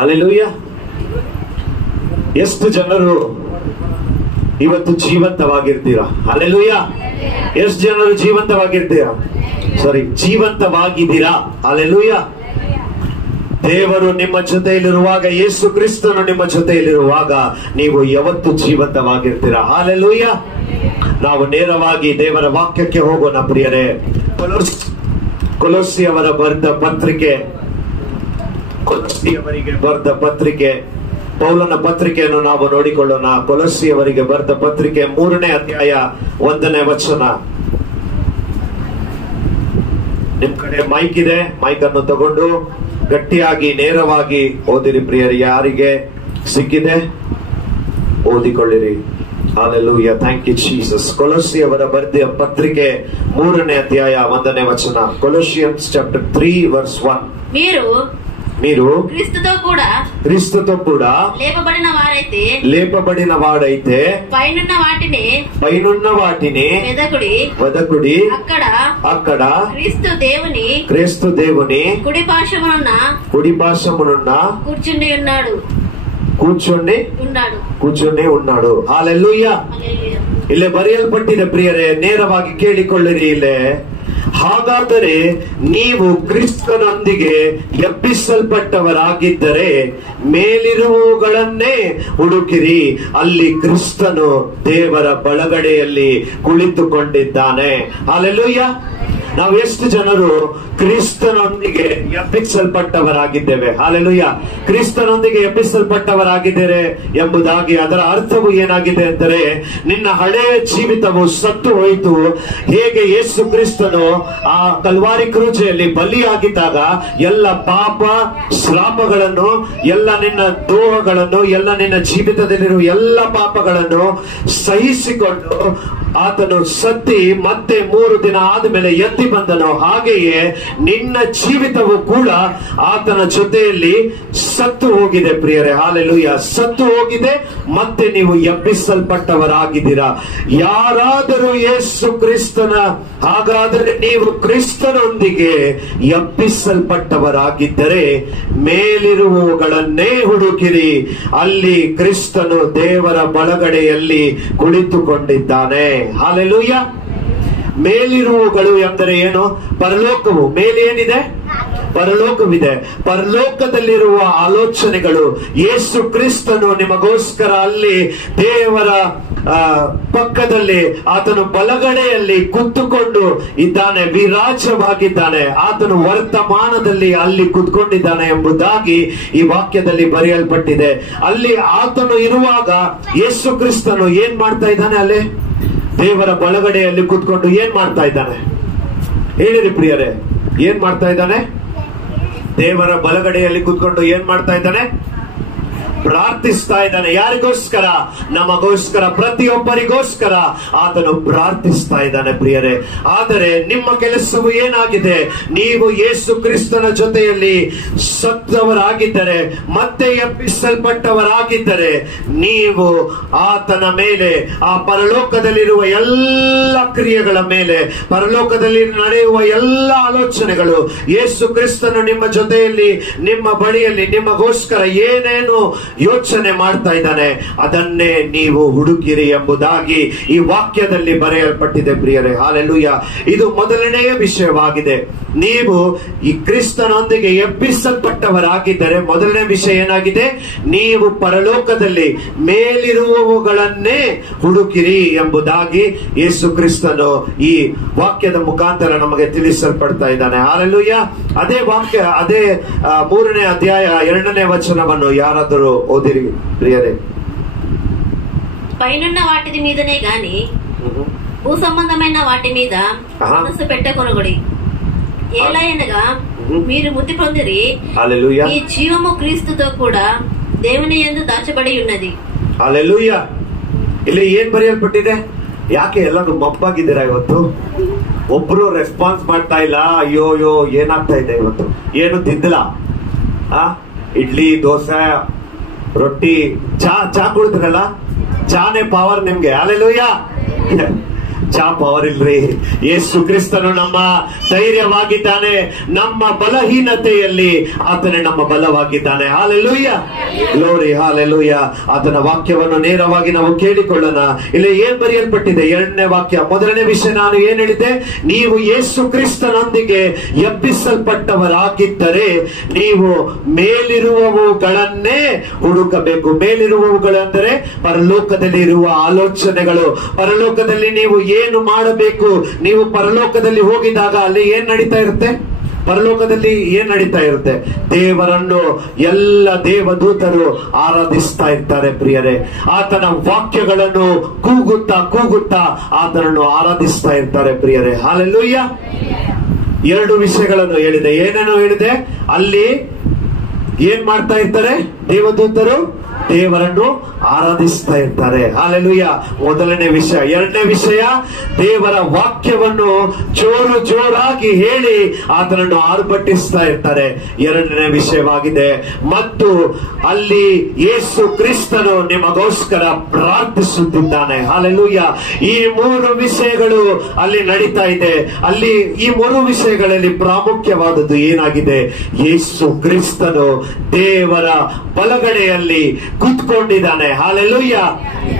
Hallelujah. ಎಷ್ಟು ಜನರು ಇವತ್ತು ಜೀವಂತವಾಗಿರ್ತೀರಾ? ಹಲ್ಲೆಲೂಯಾ. ಎಷ್ಟು ಜನರು ಜೀವಂತವಾಗಿರ್ತೀರಾ? ಜೀವಂತವಾಗಿದ್ದೀರಾ? ಹಲ್ಲೆಲೂಯಾ. ದೇವರು ನಿಮ್ಮ ಜೊತೆಯಲ್ಲಿರುವಾಗ, ಯೇಸು ಕ್ರಿಸ್ತನು ನಿಮ್ಮ ಜೊತೆಯಲ್ಲಿರುವಾಗ ನೀವು ಯಾವತ್ತು ಜೀವಂತವಾಗಿರ್ತೀರಾ? ಹಲ್ಲೆಲೂಯಾ. ನಾವು ನೇರವಾಗಿ ದೇವರ ವಾಕ್ಯಕ್ಕೆ ಹೋಗೋಣ ಪ್ರಿಯರೇ. ಕೊಲೊಸ್ಸಿಯವರಿಗೆ ಬರೆದ ಪತ್ರಿಕೆ, ಪೌಲನ ಪತ್ರಿಕೆಯನ್ನು ನಾವು ನೋಡಿಕೊಳ್ಳೋಣ. ಕೊಲೊಸ್ಸಿಯವರಿಗೆ ಬರೆದ ಪತ್ರಿಕೆ 3ನೇ ಅಧ್ಯಾಯ 1ನೇ ವಚನ. ನಿಮ್ ಕಡೆ ಮೈಕ್ ಇದೆ, ಮೈಕ್ ಅನ್ನು ತಗೊಂಡು ಗಟ್ಟಿಯಾಗಿ ನೇರವಾಗಿ ಓದಿರಿ ಪ್ರಿಯರಿ. ಯಾರಿಗೆ ಸಿಕ್ಕಿದೆ ಓದಿಕೊಳ್ಳಿರಿ. Hallelujah. Thank you, Jesus. ಕೊಲೊಸ್ಸಿಯವರ ಬರೆದ ಪತ್ರಿಕೆ 3ನೇ ಅಧ್ಯಾಯ 1ನೇ ವಚನ. Colossians chapter 3 verse 1. మీరు క్రీస్తుతో కూడా లేపబడిన వారైతే పైనున్న వాటిని వెదకుడి. అక్కడ క్రీస్తు దేవుని కుడి పార్శ్వమునున్న ಕೂರ್ಚೊಂಡೇ ಉನ್ನಾಡು. ಹಲ್ಲೆಲೂಯಾ. ಇಲ್ಲೇ ಬರೆಯಲ್ಪಟ್ಟಿದೆ ಪ್ರಿಯರೇ, ನೇರವಾಗಿ ಕೇಳಿಕೊಳ್ಳಿರಿ. ಇಲ್ಲೇ ಹಾಗಾದರೆ ನೀವು ಕ್ರಿಸ್ತನೊಂದಿಗೆ ಎಬ್ಬಿಸಲ್ಪಟ್ಟವರಾಗಿದ್ದರೆ ಮೇಲಿರುವವುಗಳನ್ನೇ ಹುಡುಕಿರಿ, ಅಲ್ಲಿ ಕ್ರಿಸ್ತನು ದೇವರ ಬಲಗಡೆಯಲ್ಲಿ ಕುಳಿತುಕೊಂಡಿದ್ದಾನೆ. ಹಲ್ಲೆಲೂಯಾ. ನಾವು ಎಷ್ಟು ಜನರು ಕ್ರಿಸ್ತನೊಂದಿಗೆ ಎಬ್ಬಿಸಲ್ಪಟ್ಟವರಾಗಿದ್ದೇವೆ? ಹಲ್ಲೆಲೂಯಾ. ಕ್ರಿಸ್ತನೊಂದಿಗೆ ಎಬ್ಬಿಸಲ್ಪಟ್ಟವರಾಗಿದ್ದೇವೆ ಎಂಬುದಾಗಿ ಅದರ ಅರ್ಥವು ಏನಾಗಿದೆ ಅಂದರೆ, ನಿನ್ನ ಹಳೆಯ ಜೀವಿತವು ಸತ್ತು ಹೋಯಿತು. ಹೇಗೆ ಯೇಸು ಕ್ರಿಸ್ತನು ಆ ಕಲ್ವಾರಿ ಕ್ರೂಜೆಯಲ್ಲಿ ಬಲಿಯಾಗಿದ್ದಾಗ ಎಲ್ಲ ಪಾಪ ಶ್ರಾಪಗಳನ್ನು, ಎಲ್ಲ ನಿನ್ನ ದೋಹಗಳನ್ನು, ಎಲ್ಲ ನಿನ್ನ ಜೀವಿತದಲ್ಲಿರುವ ಎಲ್ಲ ಪಾಪಗಳನ್ನು ಸಹಿಸಿಕೊಂಡು ಆತನು ಸತ್ತಿ ಮತ್ತೆ 3 ದಿನ ಆದ್ಮೇಲೆ ಎತ್ತಿ ಬಂದನು. ಹಾಗೆಯೇ ನಿನ್ನ ಜೀವಿತವು ಕೂಡ ಆತನ ಜೊತೆಯಲ್ಲಿ ಸತ್ತು ಹೋಗಿದೆ ಪ್ರಿಯರೇ. ಹಲ್ಲೆಲೂಯಾ. ಸತ್ತು ಹೋಗಿದೆ, ಮತ್ತೆ ನೀವು ಎಬ್ಬಿಸಲ್ಪಟ್ಟವರಾಗಿದ್ದೀರಾ. ಯಾರಾದರೂ ಯೇಸು ಕ್ರಿಸ್ತನ, ಹಾಗಾದರೆ ನೀವು ಕ್ರಿಸ್ತನೊಂದಿಗೆ ಎಬ್ಬಿಸಲ್ಪಟ್ಟವರಾಗಿದ್ದರೆ ಮೇಲಿರುವವುಗಳನ್ನೇ ಹುಡುಕಿರಿ, ಅಲ್ಲಿ ಕ್ರಿಸ್ತನು ದೇವರ ಬಲಗಡೆಯಲ್ಲಿ ಕುಳಿತುಕೊಂಡಿದ್ದಾನೆ. ಹಲ್ಲೆಲೂಯಾ. ಮೇಲಿರುವವುಗಳು ಎಂದರೆ ಏನು? ಪರಲೋಕವು. ಮೇಲೆ ಏನಿದೆ? ಪರಲೋಕವಿದೆ. ಪರಲೋಕದಲ್ಲಿರುವ ಆಲೋಚನೆಗಳು. ಯೇಸು ಕ್ರಿಸ್ತನು ನಿಮಗೋಸ್ಕರ ಅಲ್ಲಿ ದೇವರ ಪಕ್ಕದಲ್ಲಿ, ಆತನು ಬಲಗಡೆಯಲ್ಲಿ ಕುತ್ತುಕೊಂಡು ಇದ್ದಾನೆ, ವಿರಾಜವಾಗಿದ್ದಾನೆ. ಆತನು ವರ್ತಮಾನದಲ್ಲಿ ಅಲ್ಲಿ ಕುತ್ಕೊಂಡಿದ್ದಾನೆ ಎಂಬುದಾಗಿ ಈ ವಾಕ್ಯದಲ್ಲಿ ಬರೆಯಲ್ಪಟ್ಟಿದೆ. ಅಲ್ಲಿ ಆತನು ಇರುವಾಗ ಯೇಸು ಕ್ರಿಸ್ತನು ಏನ್ ಮಾಡ್ತಾ ಇದ್ದಾನೆ? ಅಲ್ಲಿ ದೇವರ ಬಲಗಡೆಯಲ್ಲಿ ಕುತ್ಕೊಂಡು ಏನ್ ಮಾಡ್ತಾ ಇದ್ದಾನೆ? ಹೇಳಿರಿ ಪ್ರಿಯರೇ, ಏನ್ ಮಾಡ್ತಾ ಇದ್ದಾನೆ? ದೇವರ ಬಲಗಡೆಯಲ್ಲಿ ಕುತ್ಕೊಂಡು ಏನ್ ಮಾಡ್ತಾ ಇದ್ದಾನೆ? ಪ್ರಾರ್ಥಿಸ್ತಾ ಇದ್ದಾನೆ. ಯಾರಿಗೋಸ್ಕರ? ನಮಗೋಸ್ಕರ, ಪ್ರತಿಯೊಬ್ಬರಿಗೋಸ್ಕರ ಆತನು ಪ್ರಾರ್ಥಿಸ್ತಾ ಇದ್ದಾನೆ ಪ್ರಿಯರೇ. ಆದರೆ ನಿಮ್ಮ ಕೆಲಸವು ಏನಾಗಿದೆ? ನೀವು ಯೇಸು ಕ್ರಿಸ್ತನ ಜೊತೆಯಲ್ಲಿ ಸತ್ತವರಾಗಿದ್ದರೆ, ಮತ್ತೆ ಎಬ್ಬಿಸಲ್ಪಟ್ಟವರಾಗಿದ್ದರೆ, ನೀವು ಆತನ ಮೇಲೆ, ಆ ಪರಲೋಕದಲ್ಲಿರುವ ಎಲ್ಲ ಕ್ರಿಯೆಗಳ ಮೇಲೆ, ಪರಲೋಕದಲ್ಲಿ ನಡೆಯುವ ಎಲ್ಲ ಆಲೋಚನೆಗಳು, ಯೇಸು ಕ್ರಿಸ್ತನು ನಿಮ್ಮ ಜೊತೆಯಲ್ಲಿ, ನಿಮ್ಮ ಬಳಿಯಲ್ಲಿ ನಿಮಗೋಸ್ಕರ ಏನೇನು ಯೋಚನೆ ಮಾಡ್ತಾ ಇದ್ದಾನೆ ಅದನ್ನೇ ನೀವು ಹುಡುಕಿರಿ ಎಂಬುದಾಗಿ ಈ ವಾಕ್ಯದಲ್ಲಿ ಬರೆಯಲ್ಪಟ್ಟಿದೆ ಪ್ರಿಯರೇ. ಹಲ್ಲೆಲೂಯಾ. ಇದು ಮೊದಲನೆಯ ವಿಷಯವಾಗಿದೆ. ನೀವು ಈ ಕ್ರಿಸ್ತನೊಂದಿಗೆ ಎಬ್ಬಿಸಲ್ಪಟ್ಟವರಾಗಿದ್ದರೆ ಮೊದಲನೇ ವಿಷಯ ಏನಾಗಿದೆ? ನೀವು ಪರಲೋಕದಲ್ಲಿ ಮೇಲಿರುವವುಗಳನ್ನೇ ಹುಡುಕಿರಿ ಎಂಬುದಾಗಿ ಯೇಸು ಕ್ರಿಸ್ತನು ಈ ವಾಕ್ಯದ ಮುಖಾಂತರ ನಮಗೆ ತಿಳಿಸಲ್ಪಡ್ತಾ ಇದ್ದಾನೆ. ಹಲ್ಲೆಲೂಯಾ. ಅದೇ ವಾಕ್ಯ, ಅದೇ 3ನೇ ಅಧ್ಯಾಯ 2ನೇ ವಚನವನ್ನು ಯಾರಾದರೂ ఓదిరి ప్రియరే. పైనున్న వాటి మీదనే గాని భూ సంబంధమైన వాటి మీద మనసు పెట్టకొనగడి. ఏలయనగా మీరు మృతి పొందిరి, హల్లెలూయా, ఈ జీవము క్రీస్తుతో కూడా దేవుని యందు దాచబడి ఉన్నది. ಹಲ್ಲೆಲೂಯಾ. ಇಲ್ಲಿ ಏನ್ ಬರೆಯಲ್ಪಟ್ಟಿದೆ? ಯಾಕೆ ಎಲ್ಲರೂ ಮಬ್ಬಾಗಿದ್ದೀರಾ ಇವತ್ತು? ಒಬ್ರು ರೆಸ್ಪಾನ್ಸ್ ಮಾಡ್ತಾ ಇಲ್ಲ. ಅಯ್ಯೋ ಏನಾಗ್ತಾ ಇದೆ ಇವತ್ತು? ಏನು ತಿಂದಿಲ್ಲ? ಇಡ್ಲಿ, ದೋಸೆ, ರೊಟ್ಟಿ, ಚಾ ಕುಡಿದ್ರಲ್ಲ, ಚಾನೆ ಪವರ್ ನಿಮ್ಗೆ. ಹಲ್ಲೆಲೂಯಾ. ಚಾಪ ಅವರಿಲ್ರಿ. ಯೇಸು ಕ್ರಿಸ್ತನು ನಮ್ಮ ಧೈರ್ಯವಾಗಿದ್ದಾನೆ. ನಮ್ಮ ಬಲಹೀನತೆಯಲ್ಲಿ ಆತನೇ ನಮ್ಮ ಬಲವಾಗಿದ್ದಾನೆ. Hallelujah, glory, hallelujah. ಆತನ ವಾಕ್ಯವನ್ನು ನೇರವಾಗಿ ನಾವು ಕೇಳಿಕೊಳ್ಳೋಣ. ಇಲ್ಲಿ ಏನ್ ಬರೆಯಲ್ಪಟ್ಟಿದೆ? 2ನೇ ವಾಕ್ಯ, 1ನೇ ವಿಷಯ ನಾನು ಏನ್ ಹೇಳಿದ್ದೆ? ನೀವು ಯೇಸು ಕ್ರಿಸ್ತನೊಂದಿಗೆ ಎಬ್ಬಿಸಲ್ಪಟ್ಟವರಾಗಿದ್ದರೆ ನೀವು ಮೇಲಿರುವವುಗಳನ್ನೇ ಹುಡುಕಬೇಕು. ಮೇಲಿರುವವುಗಳೆಂದರೆ ಪರಲೋಕದಲ್ಲಿ ಇರುವ ಆಲೋಚನೆಗಳು. ಪರಲೋಕದಲ್ಲಿ ನೀವು ಏನು ಮಾಡಬೇಕು? ನೀವು ಪರಲೋಕದಲ್ಲಿ ಹೋಗಿದಾಗ ಅಲ್ಲಿ ಏನ್ ನಡೀತಾ ಇರುತ್ತೆ? ಪರಲೋಕದಲ್ಲಿ ಏನ್ ನಡೀತಾ ಇರುತ್ತೆ? ದೇವರನ್ನು ಎಲ್ಲ ದೇವದೂತರು ಆರಾಧಿಸ್ತಾ ಇರ್ತಾರೆ ಪ್ರಿಯರೇ. ಆತನ ವಾಕ್ಯಗಳನ್ನು ಕೂಗುತ್ತಾ ಕೂಗುತ್ತಾ ಆತನನ್ನು ಆರಾಧಿಸ್ತಾ ಇರ್ತಾರೆ ಪ್ರಿಯರೇ. ಹಾಲೆಲೂಯ. 2 ವಿಷಯಗಳನ್ನು ಹೇಳಿದೆ. ಏನೇನೋ ಹೇಳಿದೆ? ಅಲ್ಲಿ ಏನ್ ಮಾಡ್ತಾ ಇರ್ತಾರೆ? ದೇವದೂತರು ದೇವರನ್ನು ಆರಾಧಿಸ್ತಾ ಇರ್ತಾರೆ. ಹಾಲೆಲೂಯ, 1ನೇ ವಿಷಯ. 2ನೇ ವಿಷಯ, ದೇವರ ವಾಕ್ಯವನ್ನು ಜೋರು ಜೋರಾಗಿ ಹೇಳಿ ಆತನನ್ನು ಆರ್ಭಟಿಸ್ತಾ ಇರ್ತಾರೆ. 2ನೇ ವಿಷಯವಾಗಿದೆ. ಮತ್ತು ಅಲ್ಲಿ ಯೇಸು ಕ್ರಿಸ್ತನು ನಿಮಗೋಸ್ಕರ ಪ್ರಾರ್ಥಿಸುತ್ತಿದ್ದಾನೆ. ಹಾಲೆಲೂಯ. ಈ 3 ವಿಷಯಗಳು ಅಲ್ಲಿ ನಡೀತಾ ಇದೆ. ಅಲ್ಲಿ ಈ 3 ವಿಷಯಗಳಲ್ಲಿ ಪ್ರಾಮುಖ್ಯವಾದದ್ದು ಏನಾಗಿದೆ? ಯೇಸು ಕ್ರಿಸ್ತನು ದೇವರ ಬಲಗಡೆಯಲ್ಲಿ ಕುತ್ಕೊಂಡಿದ್ದಾನೆ. ಹಾಲೆಲೂಯ.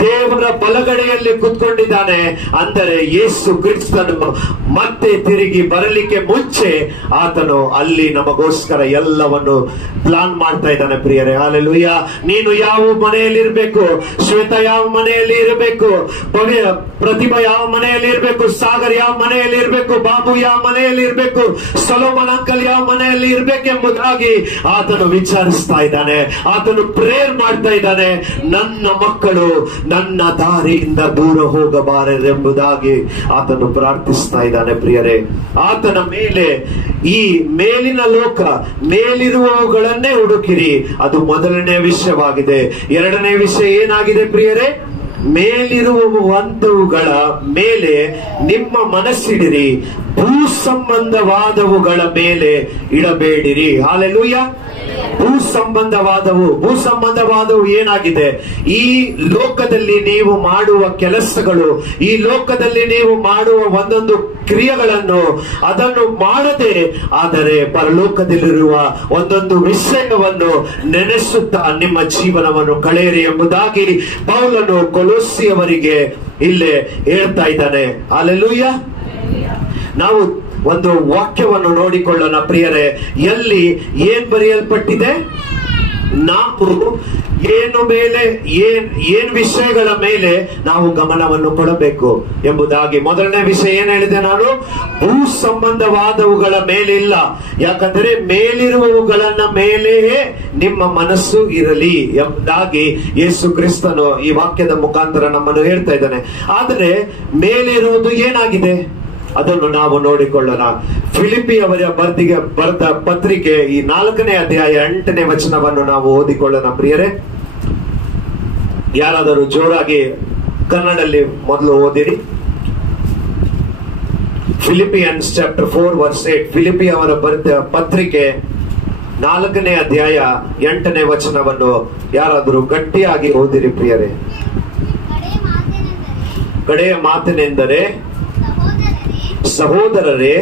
ದೇವರ ಬಲಗಡೆಯಲ್ಲಿ ಕುತ್ಕೊಂಡಿದ್ದಾನೆ ಅಂದರೆ ಯೇಸು ಕ್ರಿಸ್ತನು ಮತ್ತೆ ತಿರುಗಿ ಬರಲಿಕ್ಕೆ ಮುಂಚೆ ಆತನು ಅಲ್ಲಿ ನಮಗೋಸ್ಕರ ಎಲ್ಲವನ್ನು ಪ್ಲಾನ್ ಮಾಡ್ತಾ ಇದ್ದಾನೆ ಪ್ರಿಯರೇ. ಹಾಲೆಲೂಯ. ನೀನು ಯಾವ ಮನೆಯಲ್ಲಿ ಇರಬೇಕು? ಶ್ವೇತ ಯಾವ ಮನೆಯಲ್ಲಿ ಇರಬೇಕು? ಪ್ರತಿಭಾ ಯಾವ ಮನೆಯಲ್ಲಿ ಇರಬೇಕು? ಸಾಗರ್ ಯಾವ ಮನೆಯಲ್ಲಿ ಇರಬೇಕು? ಬಾಬು ಯಾವ ಮನೆಯಲ್ಲಿ ಇರಬೇಕು? ಸೊಲೊಮನ್ ಅಂಕಲ್ ಯಾವ ಮನೆಯಲ್ಲಿ ಇರಬೇಕೆಂಬುದಾಗಿ ಆತನು ವಿಚಾರಿಸ್ತಾ ಇದ್ದಾನೆ. ಆತನು ಪ್ರೇಯರ್ ಮಾಡ್ತಾ ಇದ್ದಾನೆ. ನನ್ನ ಮಕ್ಕಳು ನನ್ನ ದಾರಿಯಿಂದ ದೂರ ಹೋಗಬಾರದೆಂಬುದಾಗಿ ಆತನು ಪ್ರಾರ್ಥಿಸ್ತಾ ಇದ್ದಾನೆ ಪ್ರಿಯರೇ. ಆತನ ಮೇಲೆ, ಈ ಮೇಲಿನ ಲೋಕ, ಮೇಲಿರುವವುಗಳನ್ನೇ ಹುಡುಕಿರಿ, ಅದು 1ನೇ ವಿಷಯವಾಗಿದೆ. 2ನೇ ವಿಷಯ ಏನಾಗಿದೆ ಪ್ರಿಯರೇ? ಮೇಲಿರುವಂತವುಗಳ ಮೇಲೆ ನಿಮ್ಮ ಮನಸ್ಸಿಡಿರಿ, ಭೂ ಸಂಬಂಧವಾದವುಗಳ ಮೇಲೆ ಇಡಬೇಡಿರಿ. ಹಾಲೆಲೂಯ. ಭೂ ಸಂಬಂಧವಾದವು ಏನಾಗಿದೆ? ಈ ಲೋಕದಲ್ಲಿ ನೀವು ಮಾಡುವ ಕೆಲಸಗಳು, ಈ ಲೋಕದಲ್ಲಿ ನೀವು ಮಾಡುವ ಒಂದೊಂದು ಕ್ರಿಯೆಗಳನ್ನು ಅದನ್ನು ಮಾಡದೆ, ಆದರೆ ಪರಲೋಕದಲ್ಲಿರುವ ಒಂದೊಂದು ವಿಷಯವನ್ನು ನೆನೆಸುತ್ತಾ ನಿಮ್ಮ ಜೀವನವನ್ನು ಕಳೆಯಿರಿ ಎಂಬುದಾಗಿ ಪೌಲನು ಕೊಲೋಸಿಯವರಿಗೆ ಇಲ್ಲೇ ಹೇಳ್ತಾ ಇದ್ದಾನೆ. ಹಾಲೆಲೂಯ. ನಾವು ಒಂದು ವಾಕ್ಯವನ್ನು ನೋಡಿಕೊಳ್ಳೋಣ ಪ್ರಿಯರೇ. ಎಲ್ಲಿ ಏನ್ ಬರೆಯಲ್ಪಟ್ಟಿದೆ? ನಾವು ಏನ್ ವಿಷಯಗಳ ಮೇಲೆ ನಾವು ಗಮನವನ್ನು ಕೊಡಬೇಕು ಎಂಬುದಾಗಿ. 1ನೇ ವಿಷಯ ಏನ್ ಹೇಳಿದೆ ನಾನು? ಭೂ ಸಂಬಂಧವಾದವುಗಳ ಮೇಲೆ ಇಲ್ಲ. ಯಾಕಂದರೆ ಮೇಲಿರುವವುಗಳನ್ನ ಮೇಲೆಯೇ ನಿಮ್ಮ ಮನಸ್ಸು ಇರಲಿ ಎಂಬುದಾಗಿ ಯೇಸು ಕ್ರಿಸ್ತನು ಈ ವಾಕ್ಯದ ಮುಖಾಂತರ ನಮ್ಮನ್ನು ಹೇಳ್ತಾ ಇದ್ದಾನೆ. ಆದರೆ ಮೇಲಿರುವುದು ಏನಾಗಿದೆ? ಅದನ್ನು ನಾವು ನೋಡಿಕೊಳ್ಳೋಣ. ಫಿಲಿಪಿ ಅವರ ಬರೆದ ಪತ್ರಿಕೆ ಈ 4ನೇ ಅಧ್ಯಾಯ 8ನೇ ವಚನವನ್ನು ನಾವು ಓದಿಕೊಳ್ಳೋಣ ಪ್ರಿಯರೇ. ಯಾರಾದರೂ ಜೋರಾಗಿ ಕನ್ನಡದಲ್ಲಿ ಮೊದಲು ಓದಿರಿ. Philippians chapter 4 verse 8. ಫಿಲಿಪಿ ಅವರ ಬರೆದ ಪತ್ರಿಕೆ 4ನೇ ಅಧ್ಯಾಯ 8ನೇ ವಚನವನ್ನು ಯಾರಾದರೂ ಗಟ್ಟಿಯಾಗಿ ಓದಿರಿ ಪ್ರಿಯರೇ. ಕಡೆಯ ಮಾತಿನೆಂದರೆ, ಸಹೋದರರೇ,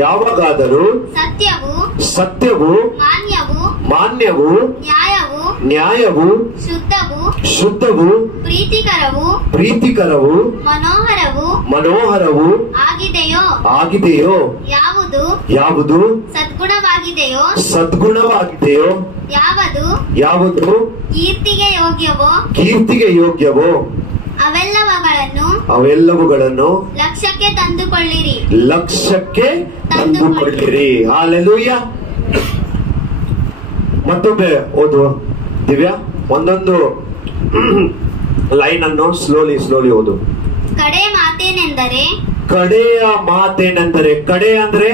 ಯಾವಾಗಾದರೂ ಸತ್ಯವು, ಮಾನ್ಯವು, ನ್ಯಾಯವು, ಶುದ್ಧವು, ಪ್ರೀತಿಕರವು, ಮನೋಹರವು ಆಗಿದೆಯೋ, ಯಾವುದು ಸದ್ಗುಣವಾಗಿದೆಯೋ, ಯಾವುದು ಕೀರ್ತಿಗೆ ಯೋಗ್ಯವೋ ಅವೆಲ್ಲವುಗಳನ್ನು ಲಕ್ಷ್ಯಕ್ಕೆ ತಂದುಕೊಳ್ಳಿರಿ. ಹಾಲೆಲೂಯ. ಮತ್ತೊಮ್ಮೆ ಓದು ದಿವ್ಯಾ. ಒಂದೊಂದು ಲೈನ್ ಅನ್ನು ಸ್ಲೋಲಿ ಓದು. ಕಡೆಯ ಮಾತೇನೆಂದರೆ, ಕಡೆ ಅಂದ್ರೆ